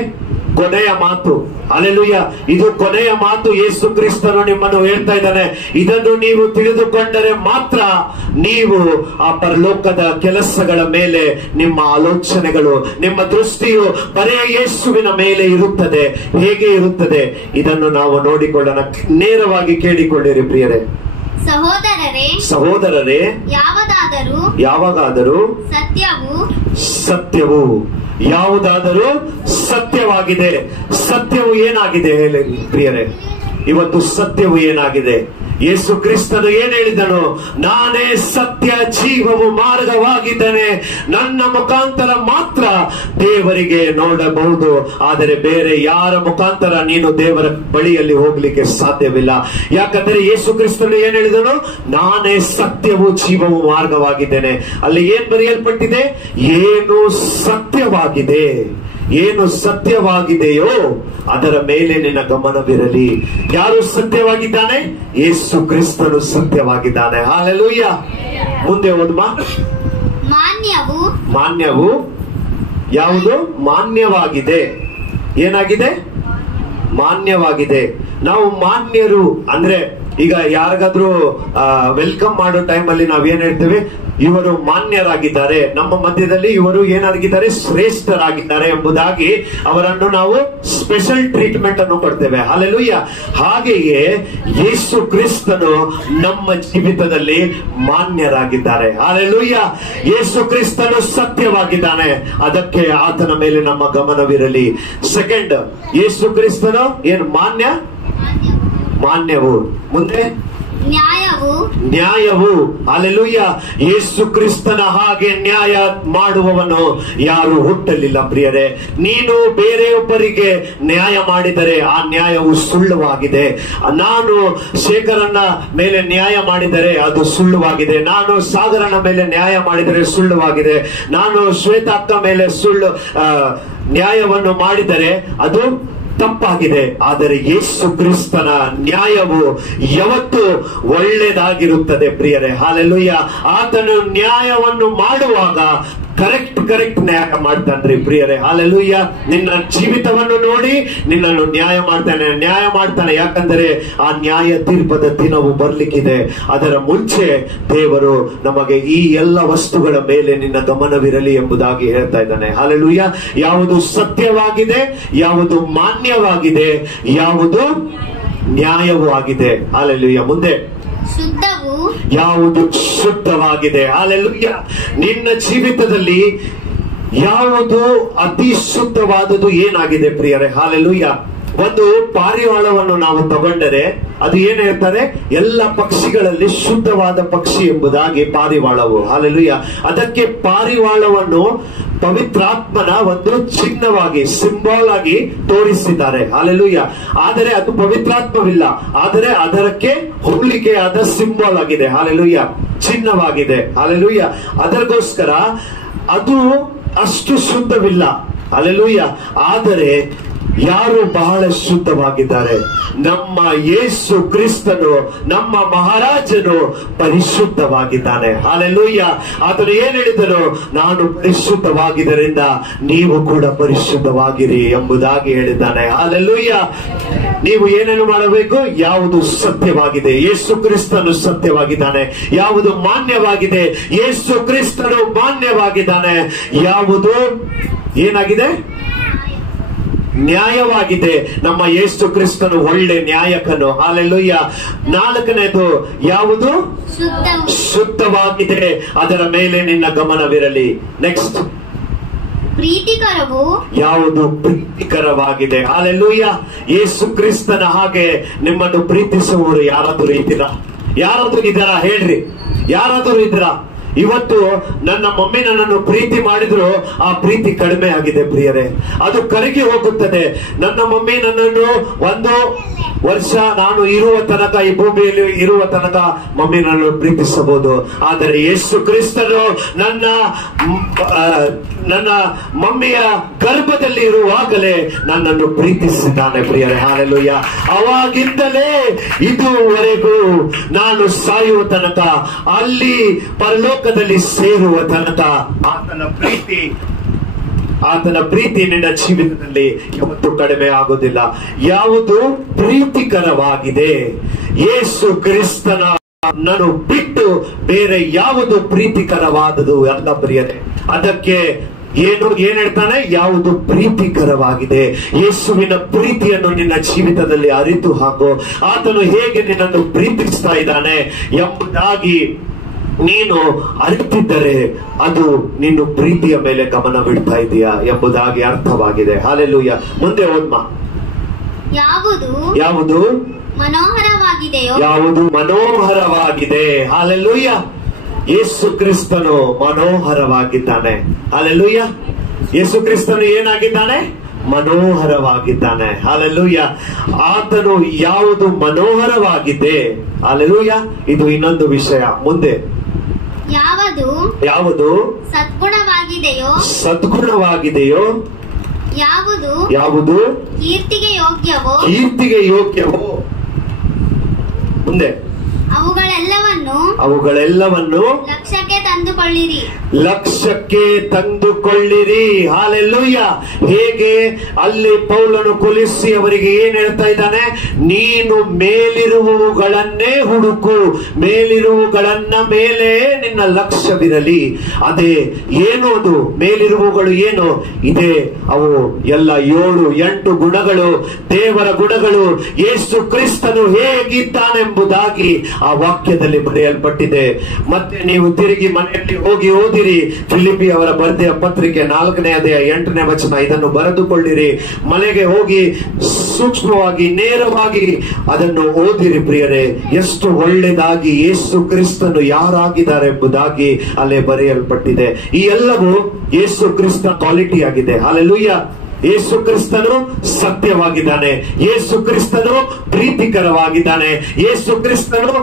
ಕೊನೆಯ ಮಾತು. ಹಲ್ಲೆಲೂಯಾ. ಇದು ಕೊನೆಯ ಮಾತು. ಯೇಸು ಕ್ರಿಸ್ತನು ನಿಮ್ಮನ್ನು ಹೇಳ್ತಾ ಇದ್ದಾನೆ. ಇದನ್ನು ನೀವು ತಿಳಿದುಕೊಂಡರೆ ಮಾತ್ರ ನೀವು ಆ ಪರಲೋಕದ ಕೆಲಸಗಳ ಮೇಲೆ ನಿಮ್ಮ ಆಲೋಚನೆಗಳು, ನಿಮ್ಮ ದೃಷ್ಟಿಯು ಬರೇ ಯೇಸುವಿನ ಮೇಲೆ ಇರುತ್ತದೆ. ಹೇಗೆ ಇರುತ್ತದೆ ಇದನ್ನು ನಾವು ನೇರವಾಗಿ ಕೇಳಿಕೊಳ್ಳಿರಿ ಪ್ರಿಯರೇ. ಸಹೋದರರೇ, ಯಾವಾಗಾದರೂ ಸತ್ಯವು ಯಾವುದಾದರೂ ಸತ್ಯವಾಗಿದೆ. ಸತ್ಯವು ಏನಾಗಿದೆ ಹೇಳಿ ಪ್ರಿಯರೇ? ಇವತ್ತು ಸತ್ಯವು ಏನಾಗಿದೆ? ಯೇಸು ಕ್ರಿಸ್ತನು ಏನ್ ಹೇಳಿದನು? ನಾನೇ ಸತ್ಯ, ಜೀವವು, ಮಾರ್ಗವಾಗಿದ್ದೇನೆ. ನನ್ನ ಮುಖಾಂತರ ಮಾತ್ರ ದೇವರಿಗೆ ನೋಡಬಹುದು, ಆದರೆ ಬೇರೆ ಯಾರ ಮುಖಾಂತರ ನೀನು ದೇವರ ಬಳಿಯಲ್ಲಿ ಹೋಗ್ಲಿಕ್ಕೆ ಸಾಧ್ಯವಿಲ್ಲ. ಯಾಕಂದ್ರೆ ಯೇಸು ಕ್ರಿಸ್ತನು ಏನ್ ಹೇಳಿದನು? ನಾನೇ ಸತ್ಯವು, ಜೀವವು, ಮಾರ್ಗವಾಗಿದ್ದೇನೆ. ಅಲ್ಲಿ ಏನ್ ಬರೆಯಲ್ಪಟ್ಟಿದೆ? ಏನು ಸತ್ಯವಾಗಿದೆ, ಏನು ಸತ್ಯವಾಗಿದೆಯೋ ಅದರ ಮೇಲೆ ನಿನ್ನ ಗಮನವಿರಲಿ. ಯಾರು ಸತ್ಯವಾಗಿದ್ದಾನೆ? ಯೇಸು ಕ್ರಿಸ್ತನು ಸತ್ಯವಾಗಿದ್ದಾನೆ. ಹಲ್ಲೆಲೂಯಾ. ಮುಂದೆ ಓದುವ. ಮಾನ್ಯವು ಯಾವುದು? ಮಾನ್ಯವಾಗಿದೆ. ಏನಾಗಿದೆ? ಮಾನ್ಯವಾಗಿದೆ. ನಾವು ಮಾನ್ಯರು ಅಂದ್ರೆ ಈಗ ಯಾರಿಗಾದ್ರೂ ವೆಲ್ಕಮ್ ಮಾಡೋ ಟೈಮ್ ಅಲ್ಲಿ ನಾವ್ ಏನ್ ಹೇಳ್ತೇವೆ? ಇವರು ಮಾನ್ಯರಾಗಿದ್ದಾರೆ, ನಮ್ಮ ಮಧ್ಯದಲ್ಲಿ ಇವರು ಏನಾಗಿದ್ದಾರೆ? ಶ್ರೇಷ್ಠರಾಗಿದ್ದಾರೆ ಎಂಬುದಾಗಿ ಅವರನ್ನು ನಾವು ಸ್ಪೆಷಲ್ ಟ್ರೀಟ್ಮೆಂಟ್ ಅನ್ನು ಕೊಡ್ತೇವೆ. ಹಲ್ಲೆಲೂಯಾ. ಹಾಗೆಯೇ ಯೇಸು ಕ್ರಿಸ್ತನು ನಮ್ಮ ಜೀವಿತದಲ್ಲಿ ಮಾನ್ಯರಾಗಿದ್ದಾರೆ. ಹಲ್ಲೆಲೂಯಾ. ಯೇಸು ಕ್ರಿಸ್ತನು ಸತ್ಯವಾಗಿದ್ದಾನೆ, ಅದಕ್ಕೆ ಆತನ ಮೇಲೆ ನಮ್ಮ ಗಮನವಿರಲಿ. ಸೆಕೆಂಡ್, ಯೇಸು ಕ್ರಿಸ್ತನು ಏನು? ಮಾನ್ಯವು. ಮುಂದೆ ನ್ಯಾಯವು. ಹಲ್ಲೆಲೂಯಾ. ಯೇಸು ಕ್ರಿಸ್ತನ ಹಾಗೆ ನ್ಯಾಯ ಮಾಡುವವನು ಯಾರು ಹುಟ್ಟಲಿಲ್ಲ ಪ್ರಿಯರೇ. ನೀನು ಬೇರೆಯೊಬ್ಬರಿಗೆ ನ್ಯಾಯ ಮಾಡಿದರೆ ಆ ನ್ಯಾಯವು ಸುಳ್ಳುವಾಗಿದೆ. ನಾನು ಶೇಖರನ ಮೇಲೆ ನ್ಯಾಯ ಮಾಡಿದರೆ ಅದು ಸುಳ್ಳುವಾಗಿದೆ. ನಾನು ಸಾಗರನ ಮೇಲೆ ನ್ಯಾಯ ಮಾಡಿದರೆ ಸುಳ್ಳುವಾಗಿದೆ. ನಾನು ಶ್ವೇತಾಕ್ಕ ಮೇಲೆ ನ್ಯಾಯವನ್ನು ಮಾಡಿದರೆ ಅದು ತಪ್ಪಾಗಿದೆ. ಆದರೆ ಯೇಸು ಕ್ರಿಸ್ತನ ನ್ಯಾಯವು ಯಾವತ್ತು ಒಳ್ಳೆಯದಾಗಿರುತ್ತದೆ ಪ್ರಿಯರೇ. ಹಲ್ಲೆಲೂಯಾ. ಆತನು ನ್ಯಾಯವನ್ನು ಮಾಡುವಾಗ ಕರೆಕ್ಟ್ ನ್ಯಾಯ ಮಾಡ್ತಾನ್ರಿ ಪ್ರಿಯರೇ. ಹಲ್ಲೆಲೂಯಾ. ನಿನ್ನ ಜೀವಿತವನ್ನು ನೋಡಿ ನಿನ್ನನ್ನು ನ್ಯಾಯ ಮಾಡ್ತಾನೆ. ಯಾಕಂದರೆ ಆ ನ್ಯಾಯ ತೀರ್ಪದ ದಿನವು ಬರ್ಲಿಕ್ಕಿದೆ. ಅದರ ಮುಂಚೆ ದೇವರು ನಮಗೆ ಈ ಎಲ್ಲ ವಸ್ತುಗಳ ಮೇಲೆ ನಿನ್ನ ಗಮನವಿರಲಿ ಎಂಬುದಾಗಿ ಹೇಳ್ತಾ ಇದ್ದಾನೆ. ಹಲ್ಲೆಲೂಯಾ. ಯಾವುದು ಸತ್ಯವಾಗಿದೆ, ಯಾವುದು ಮಾನ್ಯವಾಗಿದೆ, ಯಾವುದು ನ್ಯಾಯವೂ ಆಗಿದೆ. ಹಲ್ಲೆಲೂಯಾ. ಮುಂದೆ ಯಾವುದು ಶುದ್ಧವಾಗಿದೆ. ಹಲ್ಲೆಲೂಯಾ. ನಿನ್ನ ಜೀವಿತದಲ್ಲಿ ಯಾವುದು ಅತಿ ಶುದ್ಧವಾದುದು ಏನಾಗಿದೆ ಪ್ರಿಯರೇ? ಹಲ್ಲೆಲೂಯಾ. ಒಂದು ಪಾರಿವಾಳವನ್ನು ನಾವು ತಗೊಂಡರೆ ಅದು ಏನ್ ಹೇಳ್ತಾರೆ? ಎಲ್ಲ ಪಕ್ಷಿಗಳಲ್ಲಿ ಶುದ್ಧವಾದ ಪಕ್ಷಿ ಎಂಬುದಾಗಿ ಪಾರಿವಾಳವು. ಹಲ್ಲೆಲೂಯಾ. ಅದಕ್ಕೆ ಪಾರಿವಾಳವನ್ನು ಪವಿತ್ರಾತ್ಮನ ಒಂದು ಚಿಹ್ನವಾಗಿ, ಸಿಂಬಲ್ ಆಗಿ ತೋರಿಸಿದ್ದಾರೆ. ಹಲ್ಲೆಲೂಯಾ. ಆದರೆ ಅದು ಪವಿತ್ರಾತ್ಮವಿಲ್ಲ, ಆದರೆ ಅದಕ್ಕೆ ಹೋಲಿಕೆಯಾದ ಸಿಂಬಲ್ ಆಗಿದೆ. ಹಲ್ಲೆಲೂಯಾ. ಚಿಹ್ನವಾಗಿದೆ. ಹಲ್ಲೆಲೂಯಾ. ಅದಕ್ಕೋಸ್ಕರ ಅದು ಅಷ್ಟು ಶುದ್ಧವಿಲ್ಲ. ಹಲ್ಲೆಲೂಯಾ. ಆದರೆ ಯಾರು ಬಹಳ ಶುದ್ಧವಾಗಿದ್ದಾರೆ? ನಮ್ಮ ಯೇಸು ಕ್ರಿಸ್ತನು, ನಮ್ಮ ಮಹಾರಾಜನು ಪರಿಶುದ್ಧವಾಗಿದ್ದಾನೆ. ಹಲ್ಲೆಲೂಯಾ. ಆತನು ಏನ್ ಹೇಳಿದನು? ನಾನು ಪರಿಶುದ್ಧವಾಗಿದ್ದರಿಂದ ನೀವು ಕೂಡ ಪರಿಶುದ್ಧವಾಗಿರಿ ಎಂಬುದಾಗಿ ಹೇಳಿದ್ದಾನೆ. ಹಲ್ಲೆಲೂಯಾ. ನೀವು ಏನೇನು ಮಾಡಬೇಕು? ಯಾವುದು ಸತ್ಯವಾಗಿದೆ? ಯೇಸು ಕ್ರಿಸ್ತನು ಸತ್ಯವಾಗಿದ್ದಾನೆ. ಯಾವುದು ಮಾನ್ಯವಾಗಿದೆ? ಯೇಸು ಕ್ರಿಸ್ತನು ಮಾನ್ಯವಾಗಿದ್ದಾನೆ. ಯಾವುದು ಏನಾಗಿದೆ? ನ್ಯಾಯವಾಗಿದೆ. ನಮ್ಮ ಯೇಸು ಕ್ರಿಸ್ತನು ಒಳ್ಳೆ ನ್ಯಾಯಕನು. ಹಲ್ಲೆಲೂಯಾ. ನಾಲ್ಕನೇದು ಯಾವುದು? ಶುದ್ಧವಾಗಿದೆ. ಅದರ ಮೇಲೆ ನಿನ್ನ ಗಮನವಿರಲಿ. ನೆಕ್ಸ್ಟ್, ಯಾವುದು ಪ್ರೀತಿಕರವಾಗಿದೆ. ಹಲ್ಲೆಲೂಯಾ. ಯೇಸು ಕ್ರಿಸ್ತನ ಹಾಗೆ ನಿಮ್ಮನ್ನು ಪ್ರೀತಿಸುವವರು ಯಾರಾದರೂ ಇದ್ದೀರಾ? ಯಾರಾದರೂ ಇದ್ದಾರಾ? ಹೇಳ್ರಿ, ಯಾರಾದರೂ ಇದ್ದೀರಾ? ಇವತ್ತು ನನ್ನ ಮಮ್ಮಿ ನನ್ನನ್ನು ಪ್ರೀತಿ ಮಾಡಿದ್ರು ಆ ಪ್ರೀತಿ ಕಡಿಮೆ ಆಗಿದೆ ಪ್ರಿಯರೇ. ಅದು ಕರಗಿ ಹೋಗುತ್ತದೆ. ನನ್ನ ಮಮ್ಮಿ ನನ್ನನ್ನು 1 ವರ್ಷ ನಾನು ಇರುವ ತನಕ, ಈ ಭೂಮಿಯಲ್ಲಿ ಇರುವ ತನಕ ಮಮ್ಮಿ ನನ್ನನ್ನು ಪ್ರೀತಿಸಬಹುದು. ಆದರೆ ಯೇಸು ಕ್ರಿಸ್ತನು ನನ್ನ ಮಮ್ಮಿಯ ಗರ್ಭದಲ್ಲಿ ಇರುವಾಗಲೇ ನನ್ನನ್ನು ಪ್ರೀತಿಸಿದ್ದಾನೆ ಪ್ರಿಯರೇ. ಹಲ್ಲೆಲೂಯಾ. ಅವಾಗಿಂದಲೇ ಇದುವರೆಗೂ ನಾನು ಸಾಯುವ ತನಕ, ಅಲ್ಲಿ ಪರಲೋಕದಲ್ಲಿ ಸೇರುವ ತನಕ ಆತನ ಪ್ರೀತಿ ನಿನ್ನ ಜೀವಿತದಲ್ಲಿ ಯಾವತ್ತೂ ಕಡಿಮೆ ಆಗುವುದಿಲ್ಲ. ಯಾವುದು ಪ್ರೀತಿಕರವಾಗಿದೆ? ಯೇಸು ಕ್ರಿಸ್ತನ ನಾನು ಬಿಟ್ಟು ಬೇರೆ ಯಾವುದು ಪ್ರೀತಿಕರವಾದದು ಅಲ್ಲ ಪ್ರಿಯರೇ. ಅದಕ್ಕೆ ಏನ್ ಹೇಳ್ತಾನೆ? ಯಾವುದು ಪ್ರೀತಿಕರವಾಗಿದೆ? ಯೇಸುವಿನ ಪ್ರೀತಿಯನ್ನು ನಿನ್ನ ಜೀವಿತದಲ್ಲಿ ಅರಿತು ಹಾಕು. ಆತನು ಹೇಗೆ ನಿನ್ನನ್ನು ಪ್ರೀತಿಸ್ತಾ ಇದ್ದಾನೆ ಎಂಬುದಾಗಿ ನೀನು ಅರಿತಿದ್ದರೆ ಅದು ನಿನ್ನ ಪ್ರೀತಿಯ ಮೇಲೆ ಗಮನವಿಡ್ತಾ ಇದೆಯಾ ಎಂಬುದಾಗಿ ಅರ್ಥವಾಗಿದೆ. ಹಾಲೆಲೂಯ. ಮುಂದೆ ಓದ್ಮ. ಯಾವುದು ಮನೋಹರವಾಗಿದೆಯೋ, ಯಾವುದು ಮನೋಹರವಾಗಿದೆ. ಹಾಲೆಲೂಯ. ಯೇಸು ಕ್ರಿಸ್ತನು ಮನೋಹರವಾಗಿದ್ದಾನೆ. ಹಾಲೆಲೂಯ. ಯೇಸು ಕ್ರಿಸ್ತನು ಏನಾಗಿದ್ದಾನೆ? ಮನೋಹರವಾಗಿದ್ದಾನೆ. ಹಾಲೆಲೂಯ. ಆತನು ಯಾವುದು ಮನೋಹರವಾಗಿದೆ. ಹಾಲೆಲೂಯ. ಇದು ಇನ್ನೊಂದು ವಿಷಯ. ಮುಂದೆ ಯಾವುದು ಸದ್ಗುಣವಾಗಿದೆಯೋ, ಯಾವುದು ಕೀರ್ತಿಗೆ ಯೋಗ್ಯವೋ. ಮುಂದೆ ಅವುಗಳೆಲ್ಲವನ್ನು ಲಕ್ಷ್ಯಕ್ಕೆ ತಂದುಕೊಳ್ಳಿರಿ. ಹಾಲೆಲೂಯ. ಹೇಗೆ ಅಲ್ಲಿ ಪೌಲನು ಕೊಲಿಸಿ ಅವರಿಗೆ ಏನ್ ಹೇಳ್ತಾ ಇದ್ದಾನೆ? ನೀನು ಮೇಲಿರುವವುಗಳನ್ನೇ ಹುಡುಕು, ಮೇಲಿರುವವುಗಳನ್ನ ಮೇಲೆ ನಿನ್ನ ಲಕ್ಷ್ಯವಿರಲಿ. ಅದೇ ಏನು ಅದು ಮೇಲಿರುವವುಗಳು? ಏನು ಇದೆ? ಅವು ಎಲ್ಲ 7-8 ಗುಣಗಳು, ದೇವರ ಗುಣಗಳು. ಯೇಸು ಕ್ರಿಸ್ತನು ಹೇಗಿದ್ದಾನೆಂಬುದಾಗಿ ಆ ವಾಕ್ಯದಲ್ಲಿ ಬರೆಯಲ್ಪಟ್ಟಿದೆ. ಮತ್ತೆ ನೀವು ತಿರುಗಿ ಮನೆಯಲ್ಲಿ ಹೋಗಿ ಓದಿರಿ. ಫಿಲಿಪಿ ಅವರ ಬರೆದ ಪತ್ರಿಕೆ 4ನೇ ಅಧ್ಯಾಯ 8ನೇ ವಚನ. ಇದನ್ನು ಬರೆದುಕೊಳ್ಳಿರಿ. ಮನೆಗೆ ಹೋಗಿ ಸೂಕ್ಷ್ಮವಾಗಿ ನೇರವಾಗಿ ಅದನ್ನು ಓದಿರಿ ಪ್ರಿಯರೇ. ಎಷ್ಟು ಒಳ್ಳೆದಾಗಿ ಯೇಸು ಕ್ರಿಸ್ತನು ಯಾರಾಗಿದ್ದಾರೆ ಎಂಬುದಾಗಿ ಅಲ್ಲೇ ಬರೆಯಲ್ಪಟ್ಟಿದೆ. ಈ ಎಲ್ಲವೂ ಯೇಸು ಕ್ರಿಸ್ತ ಕ್ವಾಲಿಟಿ ಆಗಿದೆ. ಹಾಲೆಲೂಯ. ಯೇಸು ಕ್ರಿಸ್ತನು ಸತ್ಯವಾಗಿದ್ದಾನೆ. ಯೇಸು ಕ್ರಿಸ್ತನು ಪ್ರೀತಿಕರವಾಗಿದ್ದಾನೆ. ಯೇಸು ಕ್ರಿಸ್ತನು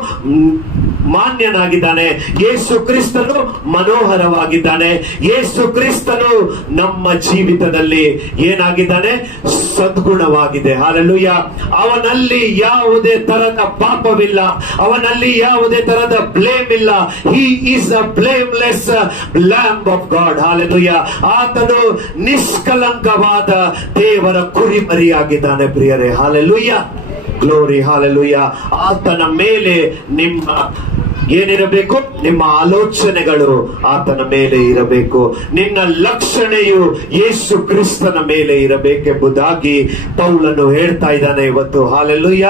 ಮಾನ್ಯನಾಗಿದ್ದಾನೆ. ಯೇಸು ಕ್ರಿಸ್ತನು ಮನೋಹರವಾಗಿದ್ದಾನೆ. ಯೇಸು ಕ್ರಿಸ್ತನು ನಮ್ಮ ಜೀವಿತದಲ್ಲಿ ಏನಾಗಿದ್ದಾನೆ? ಸದ್ಗುಣವಾಗಿದೆ. ಹಾಲೆಲೂಯ. ಅವನಲ್ಲಿ ಯಾವುದೇ ತರದ ಪಾಪವಿಲ್ಲ, ಅವನಲ್ಲಿ ಯಾವುದೇ ತರದ ಬ್ಲೇಮ್ ಇಲ್ಲ. He is a blameless lamb of god. Hallelujah. ಆತನು ನಿಷ್ಕಲಂಕವಾದ ದೇವರ ಕುರಿಮರಿಯಾಗಿದ್ದಾನೆ ಪ್ರಿಯರೇ. ಹಾಲೆಲೂಯ. ಗ್ಲೋರಿ. ಹಾಲೆಲೂಯ. ಆತನ ಮೇಲೆ ನಿಮ್ಮ ಏನಿರಬೇಕು? ನಿಮ್ಮ ಆಲೋಚನೆಗಳು ಆತನ ಮೇಲೆ ಇರಬೇಕು. ನಿನ್ನ ಲಕ್ಷಣೆಯು ಯೇಸು ಕ್ರಿಸ್ತನ ಮೇಲೆ ಇರಬೇಕೆಂಬುದಾಗಿ ಪೌಲನು ಹೇಳ್ತಾ ಇದ್ದಾನೆ ಇವತ್ತು. ಹಾಲೆಲೂಯ.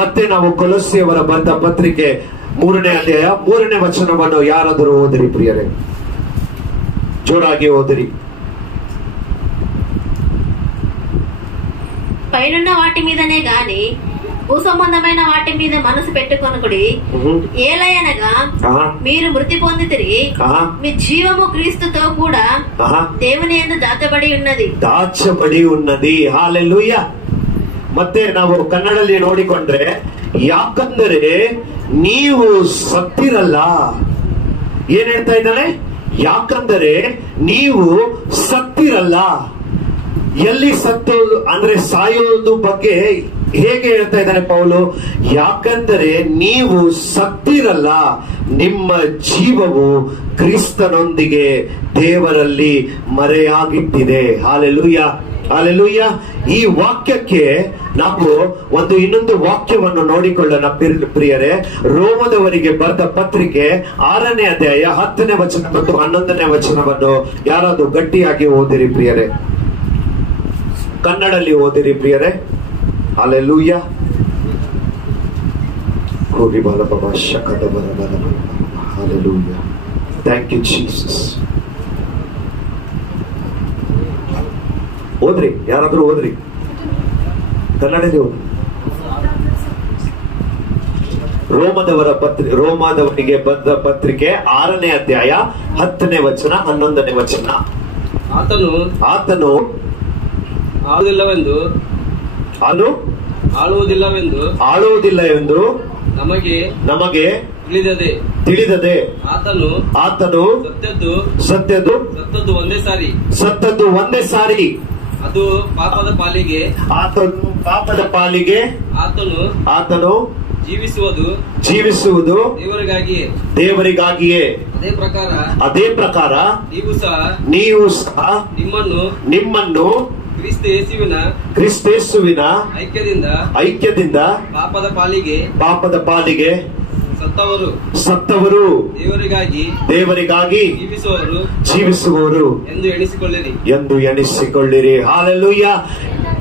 ಮತ್ತೆ ನಾವು ಕೊಲೊಸ್ಸೆಯವರ ಬರೆದ ಪತ್ರಿಕೆ 3ನೇ ಅಧ್ಯಾಯ 3ನೇ ವಚನವನ್ನು ಯಾರಾದರೂ ಓದಿರಿ ಪ್ರಿಯರೇ, ಜೋರಾಗಿ ఓదిరి. పైనున్న వాటి మీదనే గాని భూసంబంధమైన వాటి మీద మనసు పెట్టుకొనుకుడి. ఏలయనగా మీరు మృతి పొందితిరి, మీ జీవము క్రీస్తుతో కూడా దేవుని యందు దాచబడి ఉన్నది. హల్లెలూయా. ಮತ್ತೆ ನಾವು ಕನ್ನಡದಲ್ಲಿ ನೋಡಿಕೊಂಡ್ರೆ, ಯಾಕಂದರೆ ನೀವು ಸತ್ತಿರಲ್ಲ. ಏನ್ ಹೇಳ್ತಾ ಇದ್ದಾನೆ? ಯಾಕಂದರೆ ನೀವು ಸತ್ತಿರಲ್ಲ. ಎಲ್ಲಿ ಸತ್ತೋದು ಅಂದ್ರೆ ಸಾಯೋದು ಬಗ್ಗೆ ಹೇಗೆ ಹೇಳ್ತಾ ಇದ್ದಾನೆ ಪೌಲು? ಯಾಕಂದರೆ ನೀವು ಸತ್ತಿರಲ್ಲ, ನಿಮ್ಮ ಜೀವವು ಕ್ರಿಸ್ತನೊಂದಿಗೆ ದೇವರಲ್ಲಿ ಮರೆಯಾಗಿಟ್ಟಿದೆ. ಹಾಲೆಲೂಯ. ಹಾಲೆಲೂಯ. ಈ ವಾಕ್ಯಕ್ಕೆ ನಾವು ಇನ್ನೊಂದು ವಾಕ್ಯವನ್ನು ನೋಡಿಕೊಳ್ಳೋಣ ಪ್ರಿಯರೇ. ರೋಮದವರಿಗೆ ಬರೆದ ಪತ್ರಿಕೆ 6ನೇ ಅಧ್ಯಾಯ 10ನೇ ವಚನ ಮತ್ತು 11ನೇ ವಚನವನ್ನು ಯಾರಾದ್ರೂ ಗಟ್ಟಿಯಾಗಿ ಓದಿರಿ ಪ್ರಿಯರೇ. ಕನ್ನಡಲ್ಲಿ ಓದಿರಿ ಪ್ರಿಯರೇ. ಹಾಲೆಲೂಯ. ಹೋಗಿ ಬಾಲ ಬಾಬಾ ಶಕದ ಬರ ಬರ. ಹಾಲೆಲೂಯ. Thank you Jesus. ಓದ್ರಿ, ಯಾರಾದ್ರೂ ಓದ್ರಿ, ಕನ್ನಡದಲ್ಲಿ ಓದ್ರಿ. ರೋಮದವರಿಗೆ ಬಂದ ಪತ್ರಿಕೆ 6ನೇ ಅಧ್ಯಾಯ 10ನೇ ವಚನ 11ನೇ ವಚನ. ಆತನು ಆಳುವುದಿಲ್ಲ ಎಂದು ನಮಗೆ ತಿಳಿದದೆ. ಆತನು ಸತ್ತದ್ದು ಒಂದೇ ಸಾರಿ. ಅದು ಪಾಪದ ಪಾಲಿಗೆ ಆತನು ಜೀವಿಸುವುದು ದೇವರಿಗಾಗಿಯೇ. ಅದೇ ಪ್ರಕಾರ ನೀವು ಸಹ ನಿಮ್ಮನ್ನು ಕ್ರಿಸ್ತೇಸುವಿನ ಐಕ್ಯದಿಂದ ಪಾಪದ ಪಾಲಿಗೆ ಸತ್ತವರು ದೇವರಿಗಾಗಿ ಜೀವಿಸುವವರು ಎಂದು ಎಣಿಸಿಕೊಳ್ಳಿರಿ. ಹಾಲೆಲೂಯ.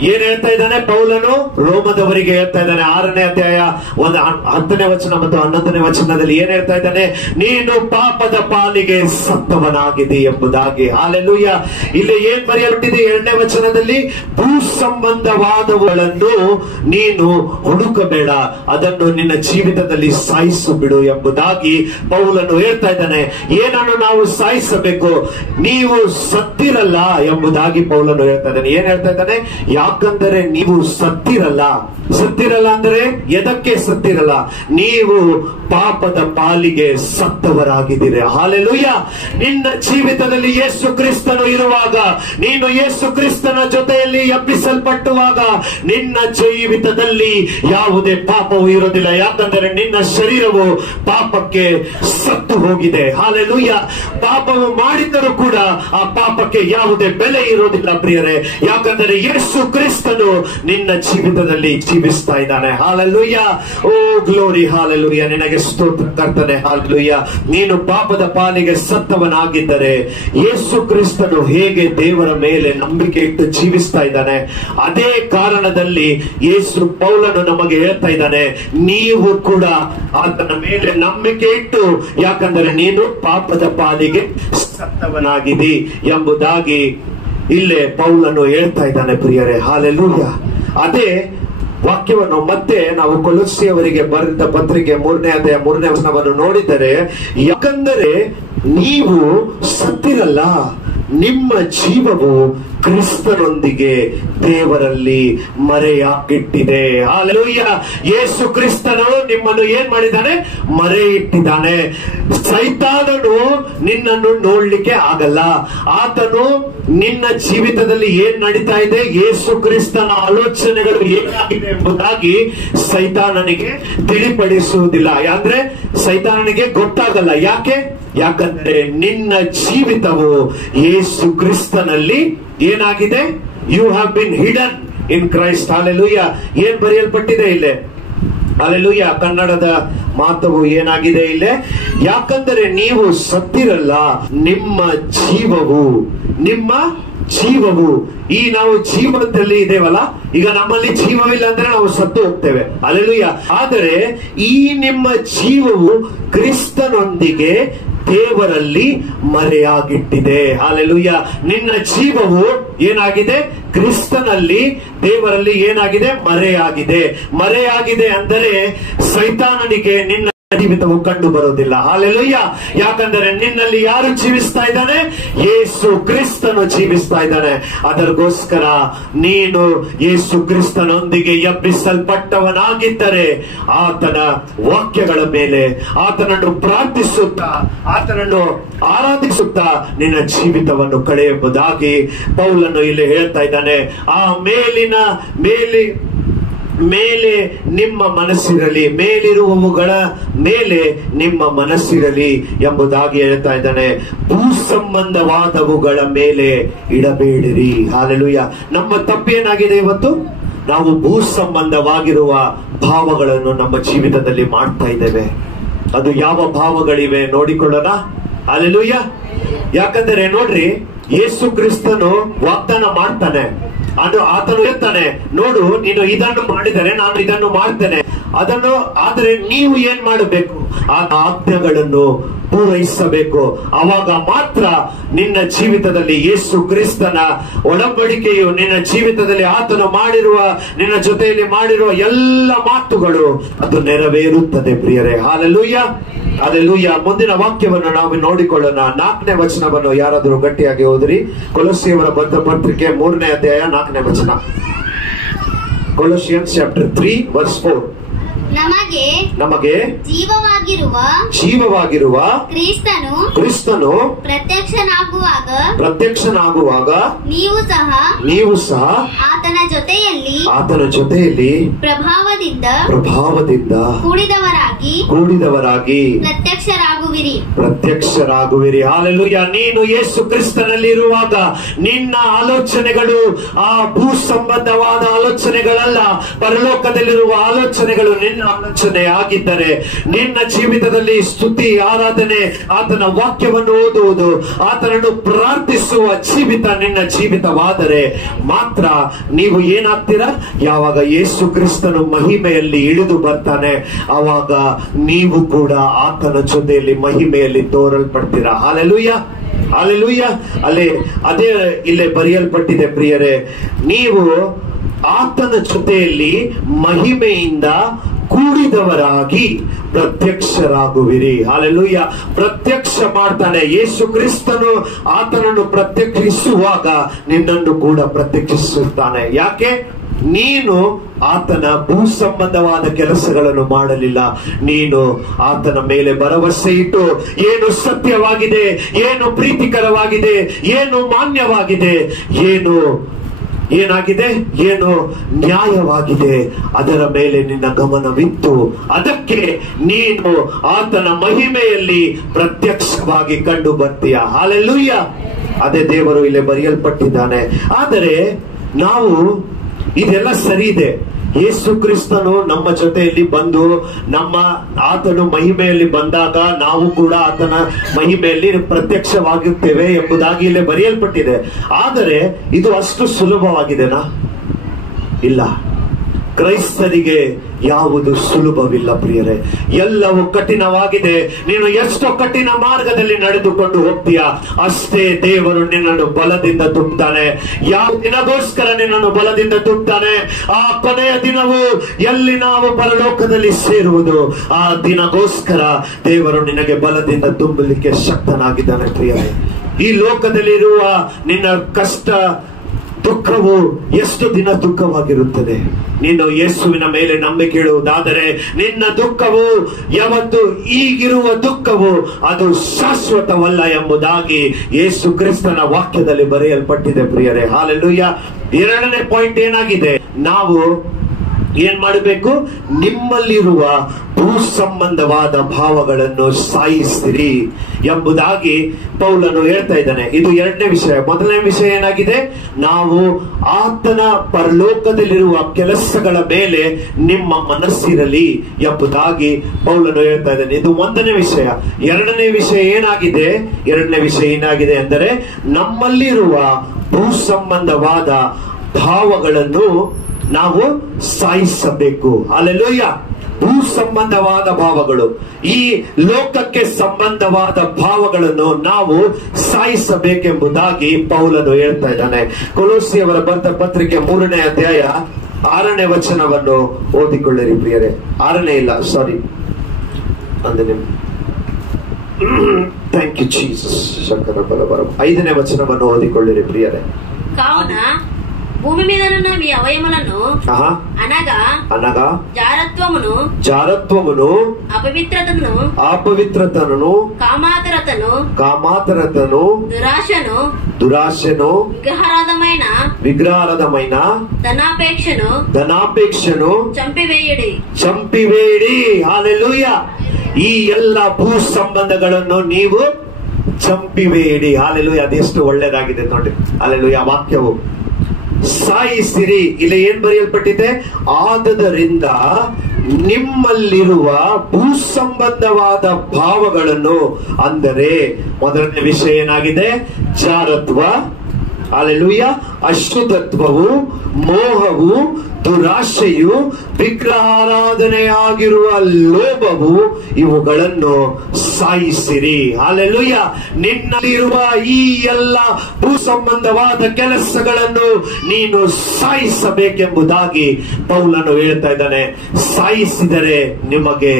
ಏನ್ ಹೇಳ್ತಾ ಇದ್ದಾನೆ ಪೌಲನು? ರೋಮದವರಿಗೆ ಹೇಳ್ತಾ ಇದ್ದಾನೆ 6ನೇ ಅಧ್ಯಾಯ 10ನೇ ವಚನ ಮತ್ತು 11ನೇ ವಚನದಲ್ಲಿ ಏನ್ ಹೇಳ್ತಾ ಇದ್ದಾನೆ? ನೀನು ಪಾಪದ ಪಾಲಿಗೆ ಸತ್ತವನಾಗಿದೆ ಎಂಬುದಾಗಿ. ಹಾಲೆಲೂಯ. ಇಲ್ಲಿ ಏನ್ ಬರೆಯಲ್ಪಟ್ಟಿದೆ 2ನೇ ವಚನದಲ್ಲಿ? ಭೂ ಸಂಬಂಧವಾದವುಗಳನ್ನು ನೀನು ಹುಡುಕಬೇಡ, ಅದನ್ನು ನಿನ್ನ ಜೀವಿತದಲ್ಲಿ ಸಾಯಿಸು ಬಿಡು ಎಂಬುದಾಗಿ ಪೌಲನು ಹೇಳ್ತಾ ಇದ್ದಾನೆ. ಏನನ್ನು ನಾವು ಸಾಯಿಸಬೇಕು? ನೀವು ಸತ್ತಿರಲ್ಲ ಎಂಬುದಾಗಿ ಪೌಲನು ಹೇಳ್ತಾ ಇದ್ದಾನೆ. ಏನ್ ಹೇಳ್ತಾ ಇದ್ದಾನೆ? ಯಾಕಂದರೆ ನೀವು ಸತ್ತಿರಲ್ಲ. ಸತ್ತಿರಲ್ಲ ಅಂದ್ರೆ ಎದಕ್ಕೆ ಸತ್ತಿರಲ್ಲ? ನೀವು ಪಾಪದ ಪಾಲಿಗೆ ಸತ್ತವರಾಗಿದ್ದೀರಿ. ಹಾಲೆಲೂಯ. ನಿನ್ನ ಜೀವಿತದಲ್ಲಿ ಯೇಸು ಕ್ರಿಸ್ತನು ಇರುವಾಗ, ನೀನು ಯೇಸು ಕ್ರಿಸ್ತನ ಜೊತೆಯಲ್ಲಿ ಎಬ್ಬಿಸಲ್ಪಟ್ಟುವಾಗ ನಿನ್ನ ಜೀವಿತದಲ್ಲಿ ಯಾವುದೇ ಪಾಪವು ಇರೋದಿಲ್ಲ. ಯಾಕಂದರೆ ನಿನ್ನ ಶರೀರವು ಪಾಪಕ್ಕೆ ಸತ್ತು ಹೋಗಿದೆ. ಹಾಲೆಲೂಯ. ಪಾಪವು ಮಾಡಿದರೂ ಕೂಡ ಆ ಪಾಪಕ್ಕೆ ಯಾವುದೇ ಬೆಲೆ ಇರೋದಿಲ್ಲ ಪ್ರಿಯರೇ. ಯಾಕಂದರೆ ಯೇಸು ಕ್ರಿಸ್ತನು ನಿನ್ನ ಜೀವಿತದಲ್ಲಿ ಜೀವಿಸ್ತಾ ಇದ್ದಾನೆ. ಹಾಲೆಲೂಯ. ಓ ಗ್ಲೋರಿ. ಹಾಲೆಲೂಯ. ನಿನಗೆ ಸ್ತೋತ್ರ ಕರ್ತನೆ. ಹಾಲೆಲೂಯ. ನೀನು ಪಾಪದ ಪಾಲಿಗೆ ಸತ್ತವನಾಗಿದ್ದರೆ ಯೇಸು ಕ್ರಿಸ್ತನು ಹೇಗೆ ದೇವರ ಮೇಲೆ ನಂಬಿಕೆ ಇಟ್ಟು ಜೀವಿಸ್ತಾ ಇದ್ದಾನೆ, ಅದೇ ಕಾರಣದಲ್ಲಿ ಯೇಸು ಪೌಲನು ನಮಗೆ ಹೇಳ್ತಾ ಇದ್ದಾನೆ, ನೀವು ಕೂಡ ಆತನ ಮೇಲೆ ನಂಬಿಕೆ ಇಟ್ಟು, ಯಾಕಂದರೆ ನೀನು ಪಾಪದ ಪಾಲಿಗೆ ಸತ್ತವನಾಗಿದಿ ಎಂಬುದಾಗಿ ಇಲ್ಲೇ ಪೌಲನು ಹೇಳ್ತಾ ಇದ್ದಾನೆ ಪ್ರಿಯರೇ. ಹಾಲೆಲೂಯ. ಅದೇ ವಾಕ್ಯವನ್ನು ಮತ್ತೆ ನಾವು ಕೊಲೊಸ್ಸೆಯವರಿಗೆ ಬರೆದ ಪತ್ರಿಕೆ 3ನೇ ಅಧ್ಯಾಯ 3ನೇ ವಚನವನ್ನು ನೋಡಿದರೆ, ಯಾಕಂದರೆ ನೀವು ಸತ್ತಿರಲ್ಲ, ನಿಮ್ಮ ಜೀವವು ಕ್ರಿಸ್ತನೊಂದಿಗೆ ದೇವರಲ್ಲಿ ಮರೆಯಾಗಿಟ್ಟಿದೆ. ಹಾಲೆಲೂಯ. ಯೇಸು ಕ್ರಿಸ್ತನು ನಿಮ್ಮನ್ನು ಏನ್ ಮಾಡಿದ್ದಾನೆ? ಮರೆ ಇಟ್ಟಿದ್ದಾನೆ. ಸೈತಾನನು ನಿನ್ನನ್ನು ನೋಡ್ಲಿಕ್ಕೆ ಆಗಲ್ಲ. ಆತನು ನಿನ್ನ ಜೀವಿತದಲ್ಲಿ ಏನ್ ನಡೀತಾ ಇದೆ, ಯೇಸು ಕ್ರಿಸ್ತನ ಆಲೋಚನೆಗಳು ಏನಾಗಿದೆ ಎಂಬುದಾಗಿ ಸೈತಾನನಿಗೆ ತಿಳಿಪಡಿಸುವುದಿಲ್ಲ. ಅಂದ್ರೆ ಸೈತಾನನಿಗೆ ಗೊತ್ತಾಗಲ್ಲ. ಯಾಕೆ? ಯಾಕಂದ್ರೆ ನಿನ್ನ ಜೀವಿತವು ಯೇಸು ಕ್ರಿಸ್ತನಲ್ಲಿ ಏನಾಗಿದೆ? You have been hidden in Christ. Hallelujah. ಏನ್ ಬರೆಯಲ್ಪಟ್ಟಿದೆ ಇಲ್ಲೇ? ಹಾಲೆಲೂಯ. ಕನ್ನಡದ ಮಾತವು ಏನಾಗಿದೆ ಇಲ್ಲೇ? ಯಾಕಂದರೆ ನೀವು ಸತ್ತಿರಲ್ಲ, ನಿಮ್ಮ ಜೀವವು ಈ ನಾವು ಜೀವನದಲ್ಲಿ ಇದ್ದೇವಲ್ಲ, ಈಗ ನಮ್ಮಲ್ಲಿ ಜೀವವಿಲ್ಲ ಅಂದ್ರೆ ನಾವು ಸತ್ತು ಹೋಗ್ತೇವೆ. ಹಾಲೆಲೂಯ. ಆದರೆ ಈ ನಿಮ್ಮ ಜೀವವು ಕ್ರಿಸ್ತನೊಂದಿಗೆ ದೇವರಲ್ಲಿ ಮರೆಯಾಗಿಟ್ಟಿದೆ. ಹಾಲೆಲೂಯ. ನಿನ್ನ ಜೀವವು ಏನಾಗಿದೆ? ಕ್ರಿಸ್ತನಲ್ಲಿ ದೇವರಲ್ಲಿ ಏನಾಗಿದೆ? ಮರೆಯಾಗಿದೆ ಅಂದರೆ ಸೈತಾನನಿಗೆ ನಿನ್ನ ಜೀವಿತವು ಕಂಡು ಬರುವುದಿಲ್ಲ. ಹಾಲೆಲೂಯ. ಯಾಕಂದರೆ ನಿನ್ನಲ್ಲಿ ಯಾರು ಜೀವಿಸ್ತಾ ಇದ್ದಾನೆ? ಯೇಸು ಕ್ರಿಸ್ತನು ಜೀವಿಸ್ತಾ ಇದ್ದಾನೆ. ಅದಕ್ಕೋಸ್ಕರ ನೀನು ಯೇಸು ಕ್ರಿಸ್ತನೊಂದಿಗೆ ಎಬ್ಬಿಸಲ್ಪಟ್ಟವನಾಗಿದ್ದರೆ ಆತನ ವಾಕ್ಯಗಳ ಮೇಲೆ ಆತನನ್ನು ಪ್ರಾರ್ಥಿಸುತ್ತಾ, ಆತನನ್ನು ಆರಾಧಿಸುತ್ತಾ ನಿನ್ನ ಜೀವಿತವನ್ನು ಕಳೆಯುವುದಾಗಿ ಪೌಲನು ಇಲ್ಲಿ ಹೇಳ್ತಾ ಇದ್ದಾನೆ. ಆ ಮೇಲೆ ನಿಮ್ಮ ಮನಸ್ಸಿರಲಿ, ಮೇಲಿರುವವುಗಳ ಮೇಲೆ ನಿಮ್ಮ ಮನಸ್ಸಿರಲಿ ಎಂಬುದಾಗಿ ಹೇಳ್ತಾ ಇದ್ದಾನೆ. ಭೂ ಸಂಬಂಧವಾದವುಗಳ ಮೇಲೆ ಇಡಬೇಡಿರಿ. ಹಾಲೆಲೂಯ. ನಮ್ಮ ತಪ್ಪೇನಾಗಿದೆ ಇವತ್ತು? ನಾವು ಭೂ ಸಂಬಂಧವಾಗಿರುವ ಭಾವಗಳನ್ನು ನಮ್ಮ ಜೀವಿತದಲ್ಲಿ ಮಾಡ್ತಾ ಇದ್ದೇವೆ. ಅದು ಯಾವ ಭಾವಗಳಿವೆ ನೋಡಿಕೊಳ್ಳೋಣ. ಹಾಲೆಲೂಯ. ಯಾಕಂದರೆ ನೋಡ್ರಿ, ಯೇಸು ಕ್ರಿಸ್ತನು ವಾಗ್ದಾನ ಮಾಡ್ತಾನೆ. ಆತನು ಹೇಳ್ತಾನೆ, ನೋಡು ನೀನು ಇದನ್ನು ಮಾಡಿದರೆ ನಾನು ಇದನ್ನು ಮಾಡ್ತೇನೆ. ಆದರೆ ನೀವು ಏನ್ ಮಾಡಬೇಕು? ಆ ಆಜ್ಞೆಗಳನ್ನು ಪೂರೈಸಬೇಕು. ಆವಾಗ ಮಾತ್ರ ನಿನ್ನ ಜೀವಿತದಲ್ಲಿ ಯೇಸು ಕ್ರಿಸ್ತನ ಒಡಂಬಡಿಕೆಯು ನಿನ್ನ ಜೀವಿತದಲ್ಲಿ ಆತನು ಮಾಡಿರುವ, ನಿನ್ನ ಜೊತೆಯಲ್ಲಿ ಮಾಡಿರುವ ಎಲ್ಲ ಮಾತುಗಳು ಅದು ನೆರವೇರುತ್ತದೆ ಪ್ರಿಯರೇ. ಹಾಲೆಲೂಯ. ಹಾಲೆಲೂಯ. ಮುಂದಿನ ವಾಕ್ಯವನ್ನು ನಾವು ನೋಡಿಕೊಳ್ಳೋಣ. 4ನೇ ವಚನವನ್ನು ಯಾರಾದರೂ ಗಟ್ಟಿಯಾಗಿ ಓದಿರಿ. ಕೊಲೊಸ್ಸೆಯವರ ಬರೆದ ಪತ್ರಿಕೆ 3ನೇ ಅಧ್ಯಾಯ 4ನೇ ವಚನ. ಕೊಲೊಸಿಯನ್ಸ್ ಚಾಪ್ಟರ್ 3 ವರ್ಸ್ 4. ನಮಗೆ ಜೀವವಾಗಿರುವ ಕ್ರಿಸ್ತನು ಪ್ರತ್ಯಕ್ಷನಾಗುವಾಗ ನೀವು ಸಹ ಆತನ ಜೊತೆಯಲ್ಲಿ ಪ್ರಭಾವದಿಂದ ಕೂಡಿದವರಾಗಿ ಪ್ರತ್ಯಕ್ಷರಾಗುವಿರಿ. ಹಾಲೆಲೂಯ. ನೀನು ಯೇಸು ಕ್ರಿಸ್ತನಲ್ಲಿ ಇರುವಾಗ ನಿನ್ನ ಆಲೋಚನೆಗಳು ಆ ಭೂ ಸಂಬಂಧವಾದ ಆಲೋಚನೆಗಳಲ್ಲ, ಪರಲೋಕದಲ್ಲಿರುವ ಆಲೋಚನೆಗಳು ನಿನ್ನ ಆಲೋಚನೆ ಆಗಿದ್ದರೆ, ನಿನ್ನ ಜೀವಿತದಲ್ಲಿ ಸ್ತುತಿ, ಆರಾಧನೆ, ಆತನ ವಾಕ್ಯವನ್ನು ಓದುವುದು, ಆತನನ್ನು ಪ್ರಾರ್ಥಿಸುವ ಜೀವಿತ ನಿನ್ನ ಜೀವಿತವಾದರೆ ಮಾತ್ರ ನೀವು ಏನಾಗ್ತೀರಾ? ಯಾವಾಗ ಯೇಸು ಕ್ರಿಸ್ತನು ಮಹಿಮೆಯಲ್ಲಿ ಇಳಿದು ಬರ್ತಾನೆ, ಆವಾಗ ನೀವು ಕೂಡ ಆತನ ಜೊತೆಯಲ್ಲಿ ಮಹಿಮೆಯಲ್ಲಿ ತೋರಲ್ಪಡ್ತೀರಾ. Hallelujah, hallelujah. ಅದೇ ಇಲ್ಲೇ ಬರೆಯಲ್ಪಟ್ಟಿದೆ ಪ್ರಿಯರೇ, ನೀವು ಆತನ ಜೊತೆಯಲ್ಲಿ ಮಹಿಮೆಯಿಂದ ಕೂಡಿದವರಾಗಿ ಪ್ರತ್ಯಕ್ಷರಾಗುವಿರಿ. ಹಲ್ಲೆಲೂಯಾ. ಪ್ರತ್ಯಕ್ಷ ಮಾಡ್ತಾನೆ ಯೇಸು ಕ್ರಿಸ್ತನು. ಆತನನ್ನು ಪ್ರತ್ಯಕ್ಷಿಸುವಾಗ ನಿನ್ನನ್ನು ಕೂಡ ಪ್ರತ್ಯಕ್ಷಿಸುತ್ತಾನೆ. ಯಾಕೆ? ನೀನು ಆತನ ಭೂ ಸಂಬಂಧವಾದ ಕೆಲಸಗಳನ್ನು ಮಾಡಲಿಲ್ಲ. ನೀನು ಆತನ ಮೇಲೆ ಭರವಸೆ ಇಟ್ಟು ಏನು ಸತ್ಯವಾಗಿದೆ, ಏನು ಪ್ರೀತಿಕರವಾಗಿದೆ, ಏನು ಮಾನ್ಯವಾಗಿದೆ, ಏನಾಗಿದೆ, ಏನು ನ್ಯಾಯವಾಗಿದೆ, ಅದರ ಮೇಲೆ ನಿನ್ನ ಗಮನವಿತ್ತು ಅದಕ್ಕೆ ನೀನು ಆತನ ಮಹಿಮೆಯಲ್ಲಿ ಪ್ರತ್ಯಕ್ಷವಾಗಿ ಕಂಡು ಬರ್ತೀಯ. ಹಲ್ಲೆಲೂಯಾ. ಅದೇ ದೇವರು ಇಲ್ಲಿ ಬರೆಯಲ್ಪಟ್ಟಿದ್ದಾನೆ. ಆದರೆ ನಾವು ಇದೆಲ್ಲ ಸರಿ ಇದೆ. ಯೇಸು ಕ್ರಿಸ್ತನು ನಮ್ಮ ಜೊತೆಯಲ್ಲಿ ಬಂದು ಆತನು ಮಹಿಮೆಯಲ್ಲಿ ಬಂದಾಗ ನಾವು ಕೂಡ ಆತನ ಮಹಿಮೆಯಲ್ಲಿ ಪ್ರತ್ಯಕ್ಷವಾಗುತ್ತೇವೆ ಎಂಬುದಾಗಿ ಇಲ್ಲೇ ಬರೆಯಲ್ಪಟ್ಟಿದೆ. ಆದರೆ ಇದು ಅಷ್ಟು ಸುಲಭವಾಗಿದೆನಾ? ಇಲ್ಲ. ಕ್ರೈಸ್ತರಿಗೆ ಯಾವುದು ಸುಲಭವಿಲ್ಲ ಪ್ರಿಯರೇ. ಎಲ್ಲವೂ ಕಠಿಣವಾಗಿದೆ. ನೀನು ಎಷ್ಟೋ ಕಠಿಣ ಮಾರ್ಗದಲ್ಲಿ ನಡೆದುಕೊಂಡು ಹೋಗ್ತೀಯಾ, ಅಷ್ಟೇ ದೇವರು ನಿನ್ನನ್ನು ಬಲದಿಂದ ತುಂಬುತ್ತಾನೆ. ಯಾವ ದಿನಗೋಸ್ಕರ ನಿನ್ನನ್ನು ಬಲದಿಂದ ತುಂಬುತ್ತಾನೆ? ಆ ಕೊನೆಯ ದಿನವು ಎಲ್ಲಿ ನಾವು ಪರಲೋಕದಲ್ಲಿ ಸೇರುವುದು, ಆ ದಿನಗೋಸ್ಕರ ದೇವರು ನಿನಗೆ ಬಲದಿಂದ ತುಂಬಲಿಕ್ಕೆ ಶಕ್ತನಾಗಿದ್ದಾನೆ ಪ್ರಿಯರೇ. ಈ ಲೋಕದಲ್ಲಿರುವ ನಿನ್ನ ಕಷ್ಟ, ದುಃಖವು ಎಷ್ಟು ದಿನ ದುಃಖವಾಗಿರುತ್ತದೆ? ನೀನು ಯೇಸುವಿನ ಮೇಲೆ ನಂಬಿಕೆ ಇಡುವುದಾದರೆ ನಿನ್ನ ದುಃಖವು ಯಾವತ್ತು ಈಗಿರುವ ದುಃಖವು ಅದು ಶಾಶ್ವತವಲ್ಲ ಎಂಬುದಾಗಿ ಯೇಸು ಕ್ರಿಸ್ತನ ವಾಕ್ಯದಲ್ಲಿ ಬರೆಯಲ್ಪಟ್ಟಿದೆ ಪ್ರಿಯರೇ. ಹಲ್ಲೆಲೂಯಾ. ಎರಡನೇ ಪಾಯಿಂಟ್ ಏನಾಗಿದೆ? ನಾವು ಏನ್ ಮಾಡಬೇಕು? ನಿಮ್ಮಲ್ಲಿರುವ ಭೂ ಸಂಬಂಧವಾದ ಭಾವಗಳನ್ನು ಸಾಯಿಸಿರಿ ಎಂಬುದಾಗಿ ಪೌಲನು ಹೇಳ್ತಾ ಇದ್ದಾನೆ. ಇದು ಎರಡನೇ ವಿಷಯ. ಮೊದಲನೇ ವಿಷಯ ಏನಾಗಿದೆ? ನಾವು ಆತನ ಪರಲೋಕದಲ್ಲಿರುವ ಕೆಲಸಗಳ ಮೇಲೆ ನಿಮ್ಮ ಮನಸ್ಸಿರಲಿ ಎಂಬುದಾಗಿ ಪೌಲನು ಹೇಳ್ತಾ ಇದ್ದಾನೆ. ಇದು ಒಂದನೇ ವಿಷಯ. ಎರಡನೇ ವಿಷಯ ಏನಾಗಿದೆ? ಎರಡನೇ ವಿಷಯ ಏನಾಗಿದೆ ಅಂದರೆ ನಮ್ಮಲ್ಲಿರುವ ಭೂ ಸಂಬಂಧವಾದ ಭಾವಗಳನ್ನು ನಾವು ಸಾಯಿಸಬೇಕು. ಹಲ್ಲೆಲೂಯಾ. ಭೂ ಸಂಬಂಧವಾದ ಭಾವಗಳು, ಈ ಲೋಕಕ್ಕೆ ಸಂಬಂಧವಾದ ಭಾವಗಳನ್ನು ನಾವು ಸಾಯಿಸಬೇಕೆಂಬುದಾಗಿ ಪೌಲನು ಹೇಳ್ತಾ ಇದ್ದಾನೆ. ಕೊಲೋಸಿಯವರ ಬರೆದ ಪತ್ರಿಕೆ 3ನೇ ಅಧ್ಯಾಯ 6ನೇ ವಚನವನ್ನು ಓದಿಕೊಳ್ಳಿರಿ ಪ್ರಿಯರೇ. 6ನೇ ಇಲ್ಲ, ಸಾರಿ, ಥ್ಯಾಂಕ್ ಯು ಜೀಸಸ್. ಶಂಕರ ಬರ 5ನೇ ವಚನವನ್ನು ಓದಿಕೊಳ್ಳಿರಿ ಪ್ರಿಯರೇ. కావున భూమి మీద మీ అవయములను అనగా జారత్వమును అపవిత్రతను కామాతురతను దురాశను విగ్రహారాధమైన ధనాపేక్షను చంపివేయడి. హల్లెలూయా. ಈ ಎಲ್ಲ ಭೂ ಸಂಬಂಧಗಳನ್ನು ನೀವು ಚಂಪಿವೇಡಿ. ಹಲ್ಲೆಲೂಯಾ. ಅದೆಷ್ಟು ಒಳ್ಳೆಯದಾಗಿದೆ ನೋಡಿ. ಹಲ್ಲೆಲೂಯಾ. ವಾಕ್ಯವು ಸಾಯಿಸಿರಿ. ಇಲ್ಲಿ ಏನ್ ಬರೆಯಲ್ಪಟ್ಟಿದೆ? ಆದದರಿಂದ ನಿಮ್ಮಲ್ಲಿರುವ ಭೂ ಸಂಬಂಧವಾದ ಭಾವಗಳನ್ನು, ಅಂದರೆ ಮೊದಲನೇ ವಿಷಯ ಏನಾಗಿದೆ? ಜಾರತ್ವ, ಹಲ್ಲೆಲೂಯಾ, ಅಶುದ್ಧತ್ವವು, ಮೋಹವು, ದುರಾಶೆಯು, ವಿಗ್ರಹಾರಾಧನೆಯಾಗಿರುವ ಲೋಭವು, ಇವುಗಳನ್ನು ಸಾಯಿಸಿರಿ. ಹಲ್ಲೆಲೂಯಾ. ನಿನ್ನಲ್ಲಿರುವ ಈ ಎಲ್ಲ ಭೂ ಸಂಬಂಧವಾದ ಕೆಲಸಗಳನ್ನು ನೀನು ಸಾಯಿಸಬೇಕೆಂಬುದಾಗಿ ಪೌಲನು ಹೇಳ್ತಾ ಇದ್ದಾನೆ. ಸಾಯಿಸಿದರೆ ನಿಮಗೆ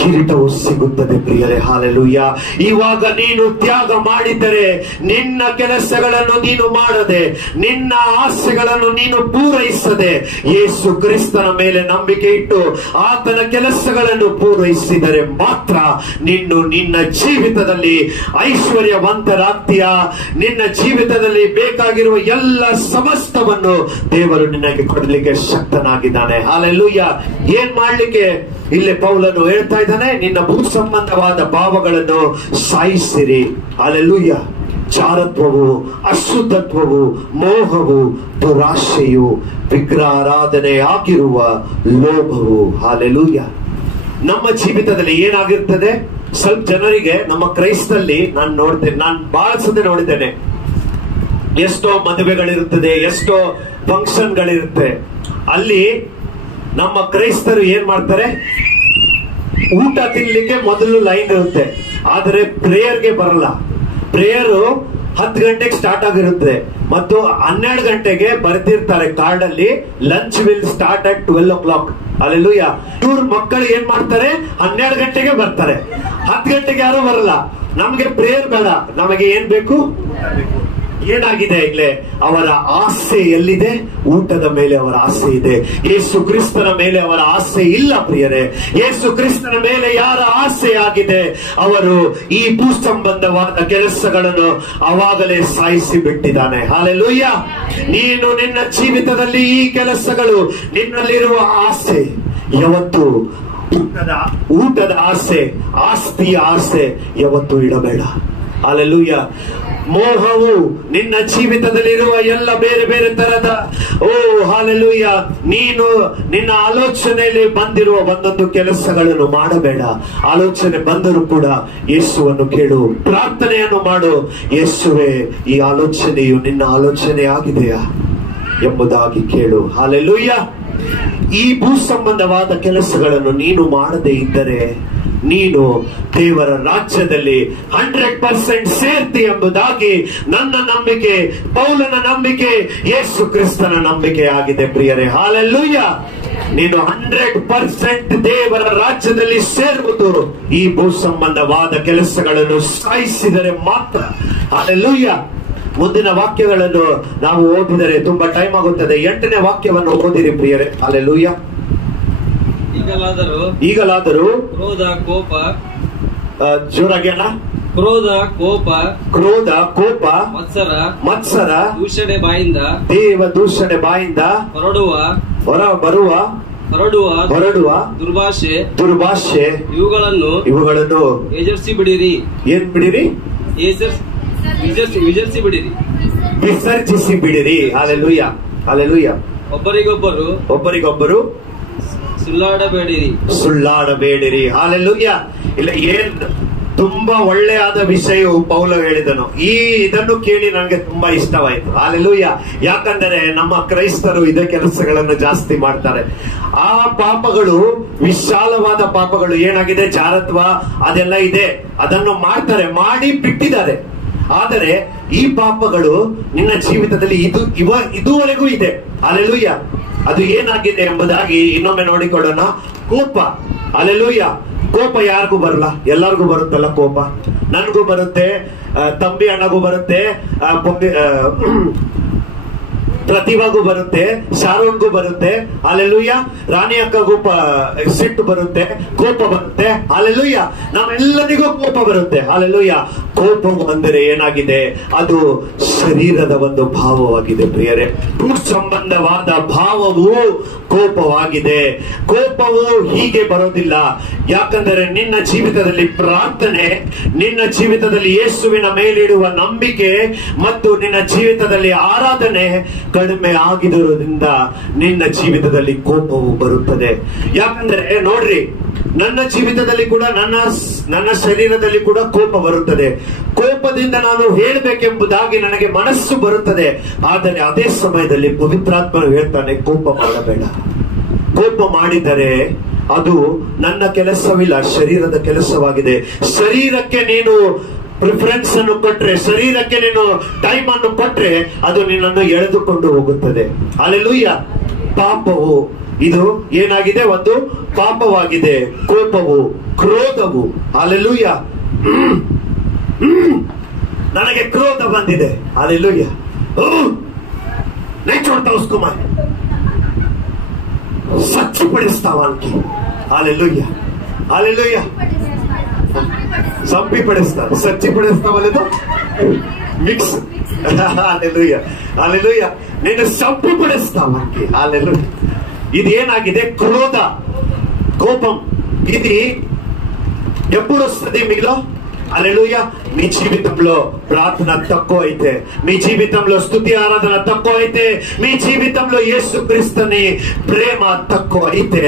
ಕಿರೀಟವು ಸಿಗುತ್ತದೆ ಪ್ರಿಯರೇ. ಹಲ್ಲೆಲೂಯಾ. ಇವಾಗ ನೀನು ತ್ಯಾಗ ಮಾಡಿದರೆ, ನಿನ್ನ ಕೆಲಸಗಳನ್ನು ನೀನು ಮಾಡದೆ, ನಿನ್ನ ಆಸೆಗಳನ್ನು ನೀನು ಪೂರೈಸದೆ, ಯೇಸು ಕ್ರಿಸ್ತನ ಮೇಲೆ ನಂಬಿಕೆ ಇಟ್ಟು ಆತನ ಕೆಲಸಗಳನ್ನು ಪೂರೈಸಿದರೆ ಮಾತ್ರ ನಿನ್ನ ಜೀವಿತದಲ್ಲಿ ಐಶ್ವರ್ಯವಂತರಾಗ್ತೀಯ. ನಿನ್ನ ಜೀವಿತದಲ್ಲಿ ಬೇಕಾಗಿರುವ ಎಲ್ಲ ಸಮಸ್ತವನ್ನು ದೇವರು ನಿನಗೆ ಕೊಡಲಿಕ್ಕೆ ಶಕ್ತನಾಗಿದ್ದಾನೆ. ಹಲ್ಲೆಲೂಯಾ. ಏನ್ ಮಾಡ್ಲಿಕ್ಕೆ ಇಲ್ಲಿ ಪೌಲನು ಹೇಳ್ತಾ ಇದ್ದಾನೆ? ನಿನ್ನ ಭೂ ಸಂಬಂಧವಾದ ಭಾವಗಳನ್ನು ಸಾಯಿಸಿರಿ. ಹಲ್ಲೆಲೂಯಾ. ಜಾರತ್ವವು, ಅಶುದ್ಧತ್ವವು, ಮೋಹವು, ದುರಾಶೆಯು, ವಿಗ್ರಹಾರಾಧನೆಯಾಗಿರುವ ಲೋಭವು. ಹಲ್ಲೆಲೂಯಾ. ನಮ್ಮ ಜೀವಿತದಲ್ಲಿ ಏನಾಗಿರ್ತದೆ, ಸ್ವಲ್ಪ ಜನರಿಗೆ ನಮ್ಮ ಕ್ರೈಸ್ತಲ್ಲಿ ನಾನು ಬಹಳ ಸತಿ ನೋಡಿದ್ದೇನೆ, ಎಷ್ಟೋ ಮದುವೆಗಳಿರುತ್ತದೆ, ಎಷ್ಟೋ ಫಂಕ್ಷನ್ಗಳಿರುತ್ತೆ, ಅಲ್ಲಿ ನಮ್ಮ ಕ್ರೈಸ್ತರು ಏನ್ ಮಾಡ್ತಾರೆ, ಊಟ ತಿನ್ಲಿಕ್ಕೆ ಮೊದಲು ಲೈನ್ ಇರುತ್ತೆ, ಆದರೆ ಪ್ರೇಯರ್ಗೆ ಬರಲ್ಲ. ಪ್ರೇಯರ್ 10 ಗಂಟೆಗೆ ಸ್ಟಾರ್ಟ್ ಆಗಿರುತ್ತೆ ಮತ್ತು 12 ಗಂಟೆಗೆ ಬರ್ತಿರ್ತಾರೆ ಕಾರ್ಡ್ ಅಲ್ಲಿ, lunch will start at 12 o'clock. Alleluia. ಇವ್ರ ಮಕ್ಕಳು ಏನ್ ಮಾಡ್ತಾರೆ, 12 ಗಂಟೆಗೆ ಬರ್ತಾರೆ, 10 ಗಂಟೆಗೆ ಯಾರು ಬರಲ್ಲ. ನಮ್ಗೆ ಪ್ರೇಯರ್ ಬೇಡ, ನಮಗೆ ಏನ್ ಬೇಕು? ಏನಾಗಿದೆ ಇಲ್ಲೇ? ಅವರ ಆಸೆ ಎಲ್ಲಿದೆ? ಊಟದ ಮೇಲೆ ಅವರ ಆಸೆ ಇದೆ. ಯೇಸು ಕ್ರಿಸ್ತನ ಮೇಲೆ ಅವರ ಆಸೆ ಇಲ್ಲ ಪ್ರಿಯರೇ. ಯೇಸು ಕ್ರಿಸ್ತನ ಮೇಲೆ ಯಾರ ಆಸೆ ಆಗಿದೆ, ಅವರು ಈ ಭೂ ಸಂಬಂಧವಾದ ಕೆಲಸಗಳನ್ನು ಅವಾಗಲೇ ಸಾಯಿಸಿ ಬಿಟ್ಟಿದ್ದಾನೆ. ಹಲ್ಲೆಲೂಯಾ. ನೀನು ನಿನ್ನ ಜೀವಿತದಲ್ಲಿ ಈ ಕೆಲಸಗಳು, ನಿನ್ನಲ್ಲಿರುವ ಆಸೆ ಯಾವತ್ತು ಊಟದ ಆಸೆ, ಆಸ್ತಿಯ ಆಸೆ ಯಾವತ್ತು ಇಡಬೇಡ. ಹಲ್ಲೆಲೂಯಾ. ಮೋಹವು ನಿನ್ನ ಜೀವಿತದಲ್ಲಿರುವ ಎಲ್ಲ ಬೇರೆ ಬೇರೆ ತರದ ಹಲ್ಲೆಲೂಯಾ, ನೀನು ನಿನ್ನ ಆಲೋಚನೆಯಲ್ಲಿ ಬಂದಿರುವ ಒಂದೊಂದು ಕೆಲಸಗಳನ್ನು ಮಾಡಬೇಡ. ಆಲೋಚನೆ ಬಂದರೂ ಕೂಡ ಯೇಸುವನ್ನು ಕೇಳು, ಪ್ರಾರ್ಥನೆಯನ್ನು ಮಾಡು. ಯೇಸುವೆ, ಈ ಆಲೋಚನೆಯು ನಿನ್ನ ಆಲೋಚನೆ ಆಗಿದೆಯಾ ಎಂಬುದಾಗಿ ಕೇಳು. ಹಲ್ಲೆಲೂಯಾ. ಈ ಭೂ ಸಂಬಂಧವಾದ ಕೆಲಸಗಳನ್ನು ನೀನು ಮಾಡದೇ ಇದ್ದರೆ ನೀನು ದೇವರ ರಾಜ್ಯದಲ್ಲಿ 100% ಸೇರ್ತಿ ಎಂಬುದಾಗಿ ನನ್ನ ನಂಬಿಕೆ, ಪೌಲನ ನಂಬಿಕೆ, ಯೇಸು ಕ್ರಿಸ್ತನ ನಂಬಿಕೆ ಆಗಿದೆ ಪ್ರಿಯರೇ. ಹಲ್ಲೆಲೂಯಾ. ನೀನು 100% ದೇವರ ರಾಜ್ಯದಲ್ಲಿ ಸೇರುವುದು ಈ ಭೂ ಸಂಬಂಧವಾದ ಕೆಲಸಗಳನ್ನು ಸಾಯಿಸಿದರೆ ಮಾತ್ರ. ಹಲ್ಲೆಲೂಯಾ. ಮುಂದಿನ ವಾಕ್ಯಗಳನ್ನು ನಾವು ಓದಿದರೆ ತುಂಬಾ ಟೈಮ್ ಆಗುತ್ತದೆ. 8ನೇ ವಾಕ್ಯವನ್ನು ಓದಿರಿ ಪ್ರಿಯರೇ. ಹಲ್ಲೆಲೂಯಾ. ಈಗಲಾದರೂ ಕ್ರೋಧ, ಕೋಪ, ಜೋರಾಗಿ ಅಣ್ಣ, ಕ್ರೋಧ, ಕೋಪ, ಮತ್ಸರ, ದೂಷಣೆ ಬಾಯಿಂದ, ದೇವ ದೂಷಣೆ ಬಾಯಿಂದ ಹೊರಡುವ ದುರ್ಭಾಷೆ ಇವುಗಳನ್ನು ಎಜರ್ಸಿ ಬಿಡಿರಿ. ಏನ್ ಬಿಡಿರಿ? ವಿಜರ್ಸಿ ಬಿಡಿರಿ, ವಿಸರ್ಜಿಸಿ ಬಿಡಿರಿ. ಹಲ್ಲೆಲೂಯಾ. ಹಲ್ಲೆಲೂಯಾ. ಒಬ್ಬರಿಗೊಬ್ಬರು ಸುಳ್ಳಾಡಬೇಡಿರಿ. ಹಲ್ಲೆಲೂಯಾ. ಇಲ್ಲ, ಏನ್ ತುಂಬಾ ಒಳ್ಳೆಯಾದ ವಿಷಯವು ಪೌಲ ಹೇಳಿದನು. ಇದನ್ನು ಕೇಳಿ ನನಗೆ ತುಂಬಾ ಇಷ್ಟವಾಯಿತು. ಹಲ್ಲೆಲೂಯಾ. ಯಾಕಂದರೆ ನಮ್ಮ ಕ್ರೈಸ್ತರು ಇದೇ ಕೆಲಸಗಳನ್ನು ಜಾಸ್ತಿ ಮಾಡ್ತಾರೆ. ಆ ಪಾಪಗಳು ವಿಶಾಲವಾದ ಪಾಪಗಳು, ಏನಾಗಿದೆ, ಜಾರತ್ವ ಅದೆಲ್ಲ ಇದೆ, ಅದನ್ನು ಮಾಡ್ತಾರೆ, ಮಾಡಿ ಬಿಟ್ಟಿದ್ದಾರೆ. ಆದರೆ ಈ ಪಾಪಗಳು ನಿನ್ನ ಜೀವಿತದಲ್ಲಿ ಇದುವರೆಗೂ ಇದೆ. ಹಲ್ಲೆಲೂಯಾ. ಅದು ಏನಾಗಿದೆ ಎಂಬುದಾಗಿ ಇನ್ನೊಮ್ಮೆ ನೋಡಿಕೊಳ್ಳೋಣ. ಕೋಪ. ಹಲ್ಲೆಲೂಯಾ. ಕೋಪ ಯಾರಿಗೂ ಬರಲ್ಲ, ಎಲ್ಲರಿಗೂ ಬರುತ್ತಲ್ಲ ಕೋಪ. ನನ್ಗೂ ಬರುತ್ತೆ, ತಂಬಿ ಅಣ್ಣಗೂ ಬರುತ್ತೆ, ಪ್ರತಿಭಾಗೂ ಬರುತ್ತೆ, ಶಾರೋನ್ಗೂ ಬರುತ್ತೆ. ಹಲ್ಲೆಲೂಯಾ. ರಾಣಿ ಅಕ್ಕಗೂ ಸಿಟ್ಟು ಬರುತ್ತೆ, ಕೋಪ ಬರುತ್ತೆ. ಹಲ್ಲೆಲೂಯಾ. ನಮ್ಮೆಲ್ಲರಿಗೂ ಕೋಪ ಬರುತ್ತೆ. ಹಲ್ಲೆಲೂಯಾ. ಕೋಪವು ಅಂದರೆ ಏನಾಗಿದೆ? ಅದು ಶರೀರದ ಒಂದು ಭಾವವಾಗಿದೆ ಪ್ರಿಯರೇ. ಭೂ ಸಂಬಂಧವಾದ ಭಾವವು ಕೋಪವಾಗಿದೆ. ಕೋಪವು ಹೀಗೆ ಬರೋದಿಲ್ಲ. ಯಾಕಂದರೆ ನಿನ್ನ ಜೀವಿತದಲ್ಲಿ ಪ್ರಾರ್ಥನೆ, ನಿನ್ನ ಜೀವಿತದಲ್ಲಿ ಯೇಸುವಿನ ಮೇಲಿಡುವ ನಂಬಿಕೆ ಮತ್ತು ನಿನ್ನ ಜೀವಿತದಲ್ಲಿ ಆರಾಧನೆ ಕಡಿಮೆ ಆಗಿರುವುದರಿಂದ ನಿನ್ನ ಜೀವಿತದಲ್ಲಿ ಕೋಪವು ಬರುತ್ತದೆ. ಯಾಕಂದ್ರೆ ನೋಡ್ರಿ, ನನ್ನ ಜೀವಿತದಲ್ಲಿ ಕೂಡ, ನನ್ನ ಶರೀರದಲ್ಲಿ ಕೂಡ ಕೋಪ ಬರುತ್ತದೆ. ಕೋಪದಿಂದ ನಾನು ಹೇಳಬೇಕೆಂಬುದಾಗಿ ನನಗೆ ಮನಸ್ಸು ಬರುತ್ತದೆ. ಆದರೆ ಅದೇ ಸಮಯದಲ್ಲಿ ಪವಿತ್ರಾತ್ಮನು ಹೇಳ್ತಾನೆ, ಕೋಪ ಮಾಡಬೇಡ. ಕೋಪ ಮಾಡಿದರೆ ಅದು ನನ್ನ ಕೆಲಸವಿಲ್ಲ, ಶರೀರದ ಕೆಲಸವಾಗಿದೆ. ಶರೀರಕ್ಕೆ ನೀನು ಪ್ರಿಫರೆನ್ಸ್ ಅನ್ನು ಕೊಟ್ರೆ, ಶರೀರಕ್ಕೆ ನೀನು ಟೈಮ್ ಅನ್ನು ಕೊಟ್ರೆ, ಅದು ನಿನ್ನನ್ನು ಎಳೆದುಕೊಂಡು ಹೋಗುತ್ತದೆ. ಹಲ್ಲೆಲೂಯಾ. ಪಾಪವು ಇದು ಏನಾಗಿದೆ? ಒಂದು ಪಾಪವಾಗಿದೆ. ಕೋಪವು, ಕ್ರೋಧವು. ಹಲ್ಲೆಲೂಯಾ. ನನಗೆ ಕ್ರೋಧ ಬಂದಿದೆ. ಹಲ್ಲೆಲೂಯಾ. नहीं छोड़ता उसको मैं, सच्ची पड़ेस्तावा की. हालेलुया. हालेलुया. संपी पड़ेस्ता, सच्ची पड़ेस्ता वाले तो मिक्स. हालेलुया. हालेलुया. ನೀನು ಸಂಪಿ ಪಡಿಸ್ತಾವಂಗೆ. ಹಾಲೆಲೂಯಾ. ఇదేనాಗಿದೆ? క్రోధ, కోపం. ఇది ఎప్పుడు వస్తుంది మీలో? హల్లెలూయా. మీ జీవితంలో ప్రార్థన తక్కువ అయితే, మీ జీవితంలో స్తుతి ఆరాధన తక్కువ అయితే, మీ జీవితంలో యేసుక్రీస్తుని ప్రేమ తక్కువ అయితే,